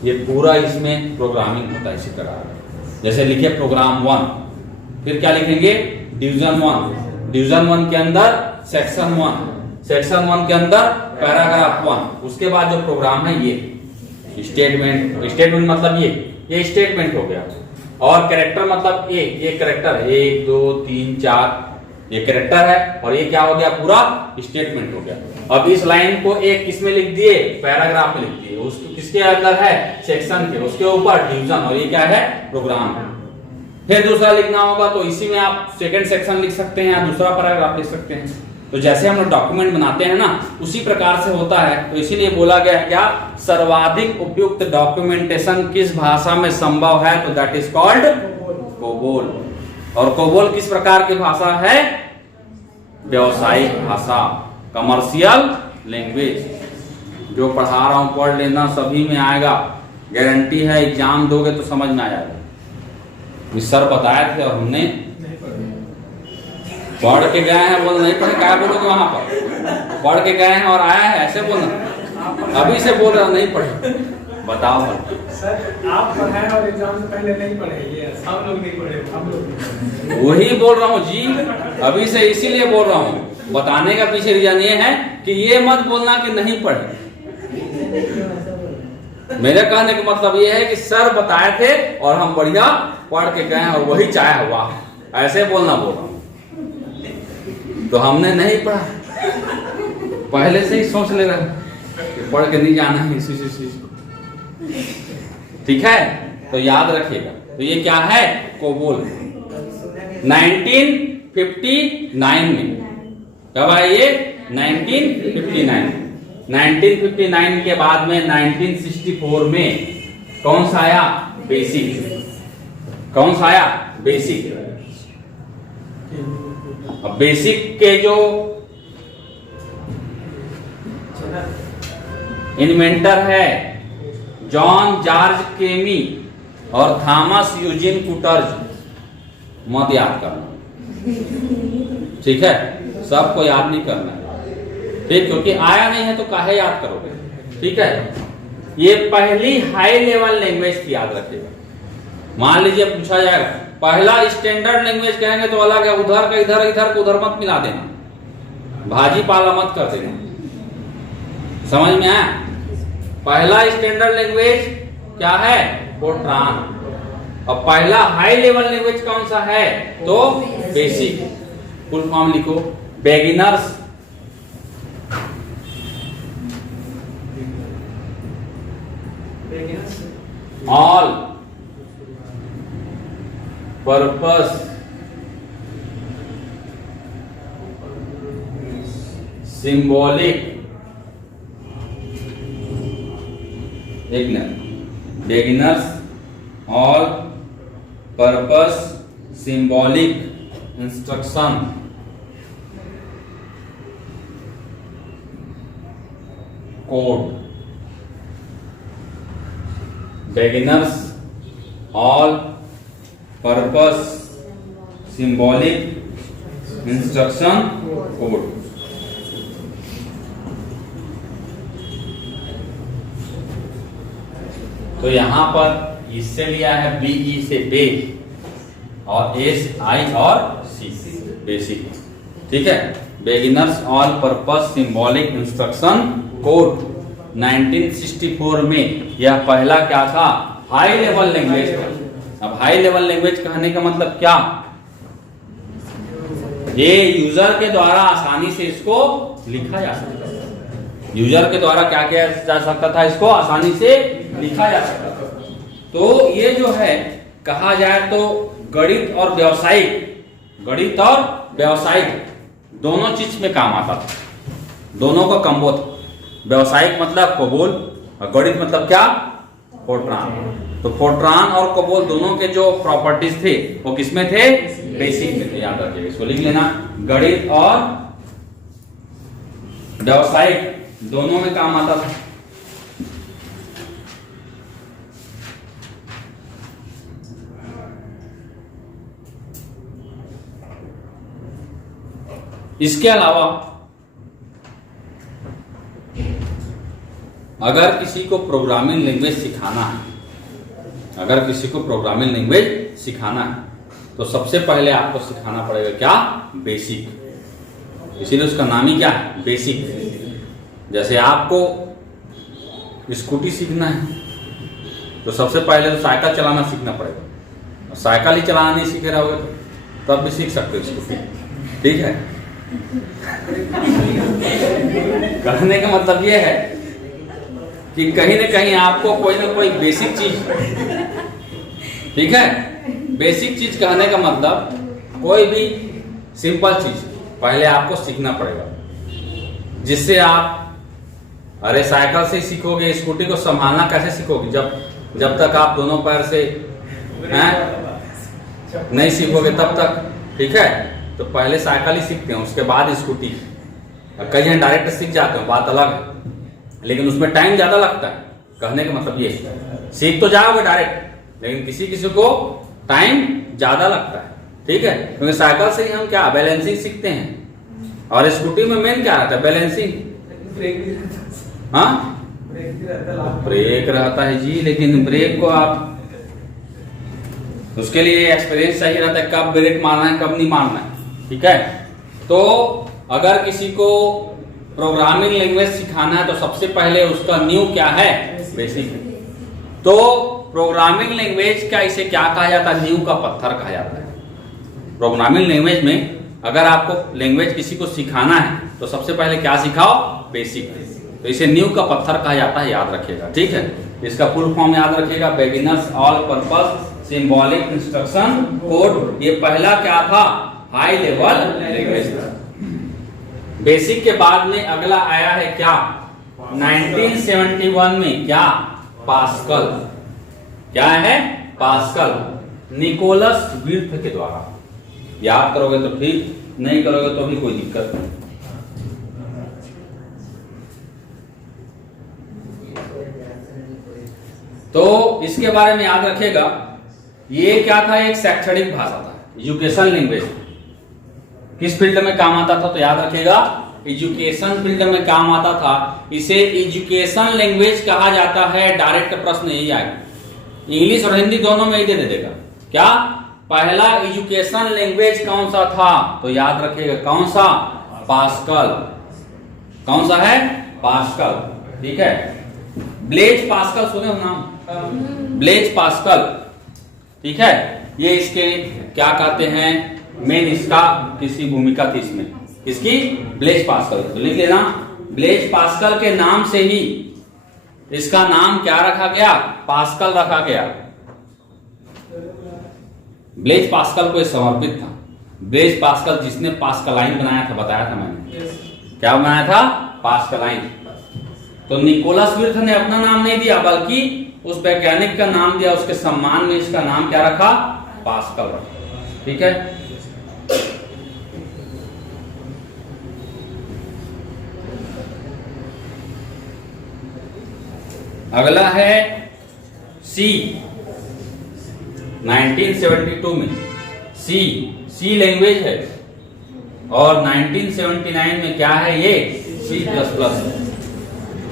ये पूरा इसमें प्रोग्रामिंग होता है। इसी तरह जैसे लिखे प्रोग्राम 1, फिर क्या लिखेंगे? डिवीजन 1। डिवीजन 1 के अंदर सेक्शन 1, सेक्शन 1 के अंदर पैराग्राफ 1। उसके बाद जो प्रोग्राम है ये स्टेटमेंट। स्टेटमेंट मतलब ये स्टेटमेंट हो गया। और कैरेक्टर मतलब ये कैरेक्टर 1 2 3 4 ये कैरेक्टर है, और ये क्या हो गया? पूरा स्टेटमेंट हो गया। अब इस लाइन को एक किसमें लिख दिए? पैराग्राफ में लिख दिए। उसको किसके अंदर है? सेक्शन के। उसके ऊपर डिवीजन, और ये क्या है? प्रोग्राम। फिर दूसरा लिखना होगा तो इसी में आप सेकंड सेक्शन लिख सकते हैं या दूसरा पैराग्राफ लिख सकते हैं। तो जैसे हम लोग डॉक्यूमेंट बनाते हैं ना, उसी प्रकार से होता है। तो इसीलिए बोला गया है क्या? सर्वाधिक उपयुक्त डॉक्यूमेंटेशन किस भाषा में संभव है? तो दैट इज कॉल्ड कोबोल। और कोबोल किस प्रकार की भाषा है? व्यावसायिक भाषा, कमर्शियल लैंग्वेज। जो पढ़ा रहा हूँ पढ़ लेना, सभी में आएगा, गारंटी है। एग्जाम दोगे तो समझ में आ जाएगा। सर बताए थे और हमने पढ़ के गए हैं, बोल नहीं पढ़े, क्या बोलोगे वहां पर? पढ़ के गए हैं और आया है, ऐसे बोलना। अभी से बोल रहे हो नहीं पढ़े, बताओ सर आप पढ़ाए और एग्जाम से पहले नहीं पढ़े, ये सब लोग नहीं पढ़े, हम लोग। वही बोल रहा हूँ जी, अभी से इसीलिए बोल रहा हूँ। बताने का पीछे रीजन ये है कि ये मत बोलना कि नहीं पढ़े। मेरे कहने का मतलब ये है कि सर बताए थे और हम बढ़िया पढ़ के गए और वही चाहे हुआ, ऐसे बोलना बोल रहा हूँ। तो हमने नहीं पढ़ा, पहले से ही सोच ले रहे कि पढ़ के नहीं जाना है इसी चीज को। ठीक है, तो याद रखिएगा। तो ये क्या है? कोबोल। 1959 में, कब आया ये? 1959। 1959 के बाद में 1964 में कौन सा आया? बेसिक। कौन सा आया? बेसिक। अब बेसिक के जो इन्वेंटर है जॉन जॉर्ज केमी और थॉमस यूजिन कुटर्ज, मत याद करना, ठीक है? सबको याद नहीं करना है, ठीक? क्योंकि आया नहीं है तो काहे याद करोगे, ठीक है? ये पहली हाई लेवल लैंग्वेज थी, याद रखिएगा। मान लीजिए पूछा जाएगा पहला स्टैंडर्ड लैंग्वेज कहेंगे तो अलग है, उधर का इधर, इधर को उधर मत मिला देना, भाजी पाला मत कर देना, समझ में आया? पहला स्टैंडर्ड लैंग्वेज क्या है? फोर्ट्रान। और पहला हाई लेवल लैंग्वेज कौन सा है? तो बेसिक। फुल फॉर्म लिखो, बेगिनर्स ऑल पर्पस सिंबॉलिक, एक minute, beginners all purpose symbolic instruction code. Beginners all purpose symbolic instruction code. तो यहां पर इससे लिया है बीई से बेस और एस आई और सी बेसिक, ठीक है? Beginners all purpose symbolic instruction code 1964 में यह पहला क्या था? हाई लेवल लैंग्वेज था। अब हाई लेवल लैंग्वेज कहने का मतलब क्या? ये यूजर के द्वारा आसानी से इसको लिखा जा सकता था। यूजर के द्वारा क्या किया जा सकता था? इसको आसानी से लिखा जा सकता था। तो ये जो है कहा जाए तो गणित और व्यावसायिक, गणित और व्यावसायिक दोनों चीज में काम आता था, दोनों का कम्बो था। व्यावसायिक मतलब कोबोल और गणित मतलब क्या? फोर्ट्रान। तो फोर्ट्रान और कोबोल दोनों के जो प्रॉपर्टीज थे वो किसमें थे? बेसिक में थे, याद रखिएगा, इसको लिख लेना। गणित और व्यावसायिक दोनों में काम आता था। इसके अलावा अगर किसी को प्रोग्रामिंग लैंग्वेज सिखाना है, अगर किसी को प्रोग्रामिंग लैंग्वेज सिखाना है तो सबसे पहले आपको सिखाना पड़ेगा क्या? बेसिक। इसीलिए उसका नाम ही क्या है? बेसिक। जैसे आपको स्कूटी सीखना है तो सबसे पहले तो साइकिल चलाना सीखना पड़ेगा, और साइकिल ही चलाना नहीं सीखे रहोगे तो तब भी सीख सकते हो स्कूटी, ठीक है? कहने का मतलब ये है कि कहीं ना कहीं आपको कोई ना कोई बेसिक चीज, ठीक है? बेसिक चीज कहने का मतलब कोई भी सिंपल चीज पहले आपको सीखना पड़ेगा, जिससे आप, अरे साइकिल से सीखोगे, स्कूटी को संभालना कैसे सीखोगे? जब तक आप दोनों पैर से हैं नहीं सीखोगे तब तक, ठीक है? तो पहले साइकिल ही सीखते हैं, उसके बाद स्कूटी। कई जन डायरेक्ट सीख जाते हैं, बात अलग है, लेकिन उसमें टाइम ज्यादा लगता है। कहने का मतलब ये है, सीख तो जाओगे डायरेक्ट, लेकिन किसी किसी को टाइम ज्यादा लगता है, ठीक है। क्योंकि साइकिल से ही हम क्या बैलेंसिंग सीखते हैं, और स्कूटी में मेन क्या रहता है, बैलेंसिंग। ब्रेक भी रहता है। हाँ ब्रेक भी रहता है। ब्रेक रहता है जी, लेकिन ब्रेक को आप उसके लिए एक्सपीरियंस चाहिए रहता है, कब ब्रेक मारना है कब नहीं मारना है, ठीक है। तो अगर किसी को प्रोग्रामिंग लैंग्वेज सिखाना है तो सबसे पहले उसका न्यू क्या है, बेसिक है। तो प्रोग्रामिंग लैंग्वेज का इसे क्या कहा जाता है, न्यू का पत्थर कहा जाता है। प्रोग्रामिंग लैंग्वेज में अगर आपको लैंग्वेज किसी को सिखाना है तो सबसे पहले क्या सिखाओ, बेसिक। तो इसे न्यू का पत्थर कहा जाता है, याद रखिएगा, ठीक है। इसका फुल फॉर्म याद रखिएगा, beginners all purpose symbolic instruction code. ये पहला क्या था, हाई लेवल लैंग्वेज था। बेसिक के बाद में अगला आया है क्या, 1971 में क्या, पास्कल। क्या है, पास्कल, निकोलस विर्थ के द्वारा। याद करोगे तो ठीक, नहीं करोगे तो भी कोई दिक्कत नहीं। तो इसके बारे में याद रखिएगा, ये क्या था, एक शैक्षणिक भाषा था, एजुकेशन लैंग्वेज। किस फील्ड में काम आता था, तो याद रखिएगा एजुकेशन फील्ड में काम आता था। इसे एजुकेशन लैंग्वेज कहा जाता है। डायरेक्ट प्रश्न यही आएगा, इंग्लिश और हिंदी दोनों में ही दे देगा। क्या पहला एजुकेशन लैंग्वेज कौन सा था, तो याद रखिएगा कौन सा, पास्कल। कौन सा है, पास्कल, ठीक है। ब्लेज पास्कल सुने हो नाम, ब्लेज पास्कल, ठीक है। ये इसके क्या कहते हैं, मेन इसका किसी भूमिका थी इसमें, इसकी ब्लेज पास्कल। तो लिख लेना, ब्लेज पास्कल के नाम से ही इसका नाम क्या रखा गया, पास्कल रखा गया। ब्लेज पास्कल को समर्पित था। ब्लेज पास्कल जिसने पास्कलाइन बनाया था, बताया था मैंने, क्या बनाया था, पास्कलाइन। तो निकोलस विर्थ ने अपना नाम नहीं दिया, बल्कि उस वैज्ञानिक का नाम दिया, उसके सम्मान में इसका नाम क्या रखा, पास्कल रखा, ठीक है। अगला है सी। 1972 में सी लैंग्वेज है, और 1979 में क्या है, ये C++।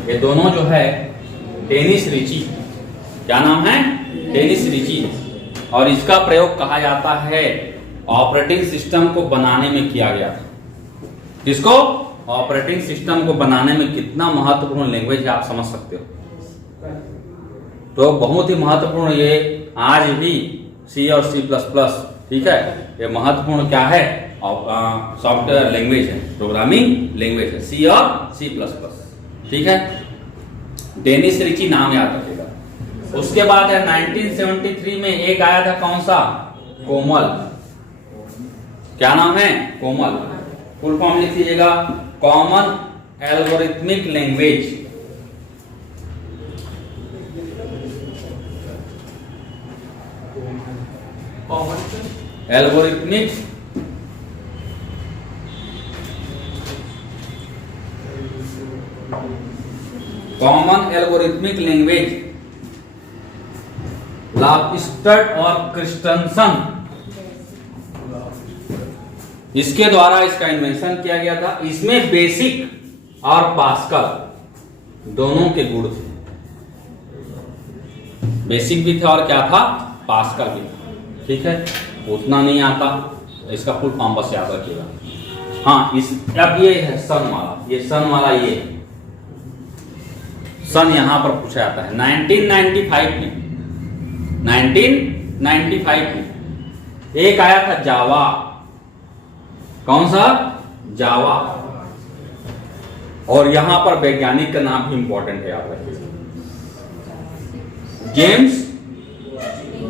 ये दोनों जो है डेनिस रिची, क्या नाम है, डेनिस रिची। और इसका प्रयोग कहा जाता है ऑपरेटिंग सिस्टम को बनाने में किया गया था। किसको, ऑपरेटिंग सिस्टम को बनाने में। कितना महत्वपूर्ण लैंग्वेज है आप समझ सकते हो। तो बहुत ही महत्वपूर्ण ये आज भी सी और C++, ठीक है। ये महत्वपूर्ण क्या है, सॉफ्टवेयर लैंग्वेज है, प्रोग्रामिंग लैंग्वेज है, सी और C++, ठीक है। डेनिस रिची नाम याद रखिएगा। उसके बाद है 1973 में एक आया था, कौन सा, कोमल। क्या नाम है, कोमल। फुल फॉर्म लिख लीजिएगा, common algorithmic language. Algorithmic common algorithmic language, लापस्टर्ट और क्रिस्टनसन, इसके द्वारा इसका इन्वेंशन किया गया था। इसमें बेसिक और पास्कल दोनों के गुण थे। बेसिक भी था और क्या था, पास्कल भी था, ठीक है। उतना नहीं आता, इसका फुल फॉर्म बस याद रखिएगा। हाँ, इस अब ये है सन वाला, ये सन वाला, ये सन यहां पर पूछा जाता है। 1995 में एक आया था जावा। कौन सा, जावा। और यहां पर वैज्ञानिक का नाम भी इंपॉर्टेंट है, याद रखिएगा, जेम्स।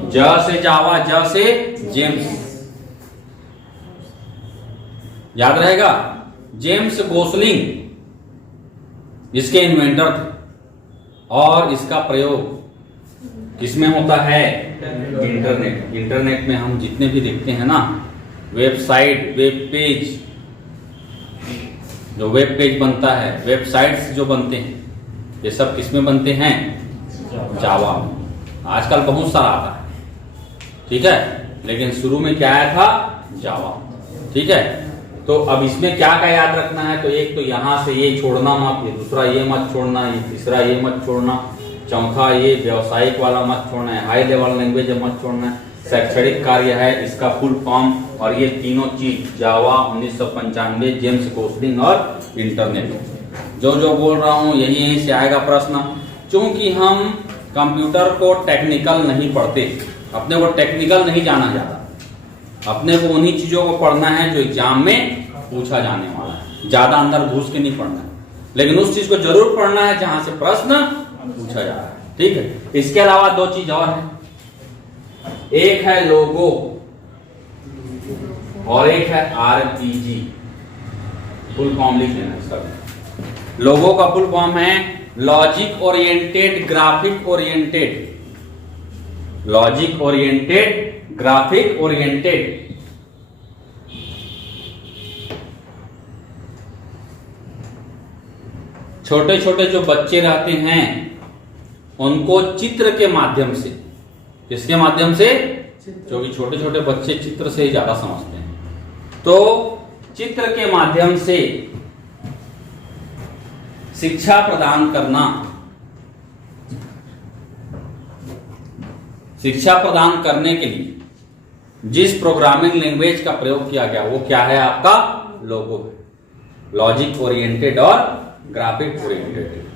ज से जावा, ज से जेम्स, याद रहेगा। जेम्स गोसलिंग इसके इन्वेंटर थे, और इसका प्रयोग किसमें होता है, इंटरनेट। इंटरनेट में हम जितने भी देखते हैं ना, वेबसाइट, वेब पेज, जो वेब पेज बनता है, वेबसाइट्स जो बनते हैं, ये सब किसमें बनते हैं? जावा में। आजकल बहुत सारा आता है, ठीक है, लेकिन शुरू में क्या आया था? जावा। ठीक है, तो अब इसमें क्या क्या याद रखना है? तो एक तो यहाँ से ये छोड़ना मत, ये दूसरा ये मत छोड़ना, ये तीसरा ये मत छोड़ना, चौथा ये व्यावसायिक वाला मत छोड़ना है, हाई लेवल लैंग्वेज मत छोड़ना है, शैक्षणिक कार्य है इसका फुल फॉर्म, और ये तीनों चीज जावा 1995, जेम्स गोस्लिंग और इंटरनेट। जो जो बोल रहा हूँ यहीं से आएगा प्रश्न। क्योंकि हम कंप्यूटर को टेक्निकल नहीं पढ़ते, अपने को टेक्निकल नहीं जाना जाता, अपने को उन्हीं चीजों को पढ़ना है जो एग्जाम में पूछा जाने वाला है, ज्यादा अंदर घुस के नहीं पढ़ना है, लेकिन उस चीज को जरूर पढ़ना है जहां से प्रश्न पूछा जा रहा है। ठीक है, इसके अलावा दो चीज और है, एक है लोगो और एक है आरपीजी। फुल फॉर्म लिख लेना इसका। लोगो का फुल फॉर्म है logic oriented graphic oriented, logic oriented graphic oriented. छोटे छोटे जो बच्चे रहते हैं उनको चित्र के माध्यम से, किसके माध्यम से? क्योंकि छोटे छोटे बच्चे चित्र से ही ज्यादा समझते हैं, तो चित्र के माध्यम से शिक्षा प्रदान करना, शिक्षा प्रदान करने के लिए जिस प्रोग्रामिंग लैंग्वेज का प्रयोग किया गया वो क्या है? आपका लोगो है, लॉजिक ओरिएंटेड और ग्राफिक ओरिएंटेड।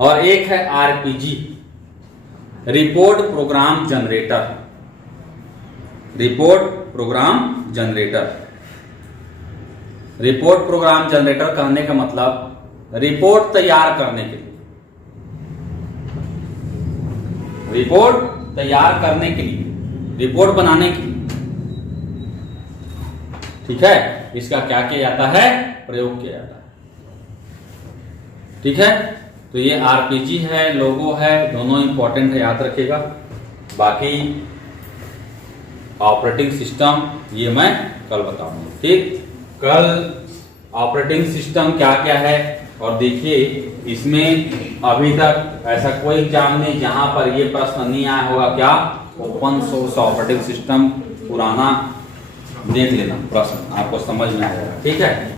और एक है RPG, report program generator, report program generator. Report program generator कहने का मतलब रिपोर्ट तैयार करने के लिए, रिपोर्ट तैयार करने के लिए, रिपोर्ट बनाने के लिए, ठीक है, इसका क्या किया जाता है? प्रयोग किया जाता है। ठीक है, तो ये आरपीजी है, लोगो है, दोनों इंपॉर्टेंट है, याद रखिएगा। बाकी ऑपरेटिंग सिस्टम ये मैं कल बताऊंगा। ठीक, कल ऑपरेटिंग सिस्टम क्या क्या है, और देखिए इसमें अभी तक ऐसा कोई एग्जाम नहीं जहां पर ये प्रश्न नहीं आया होगा। क्या? ओपन सोर्स ऑपरेटिंग सिस्टम पुराना देख लेना, प्रश्न आपको समझ में आएगा। ठीक है।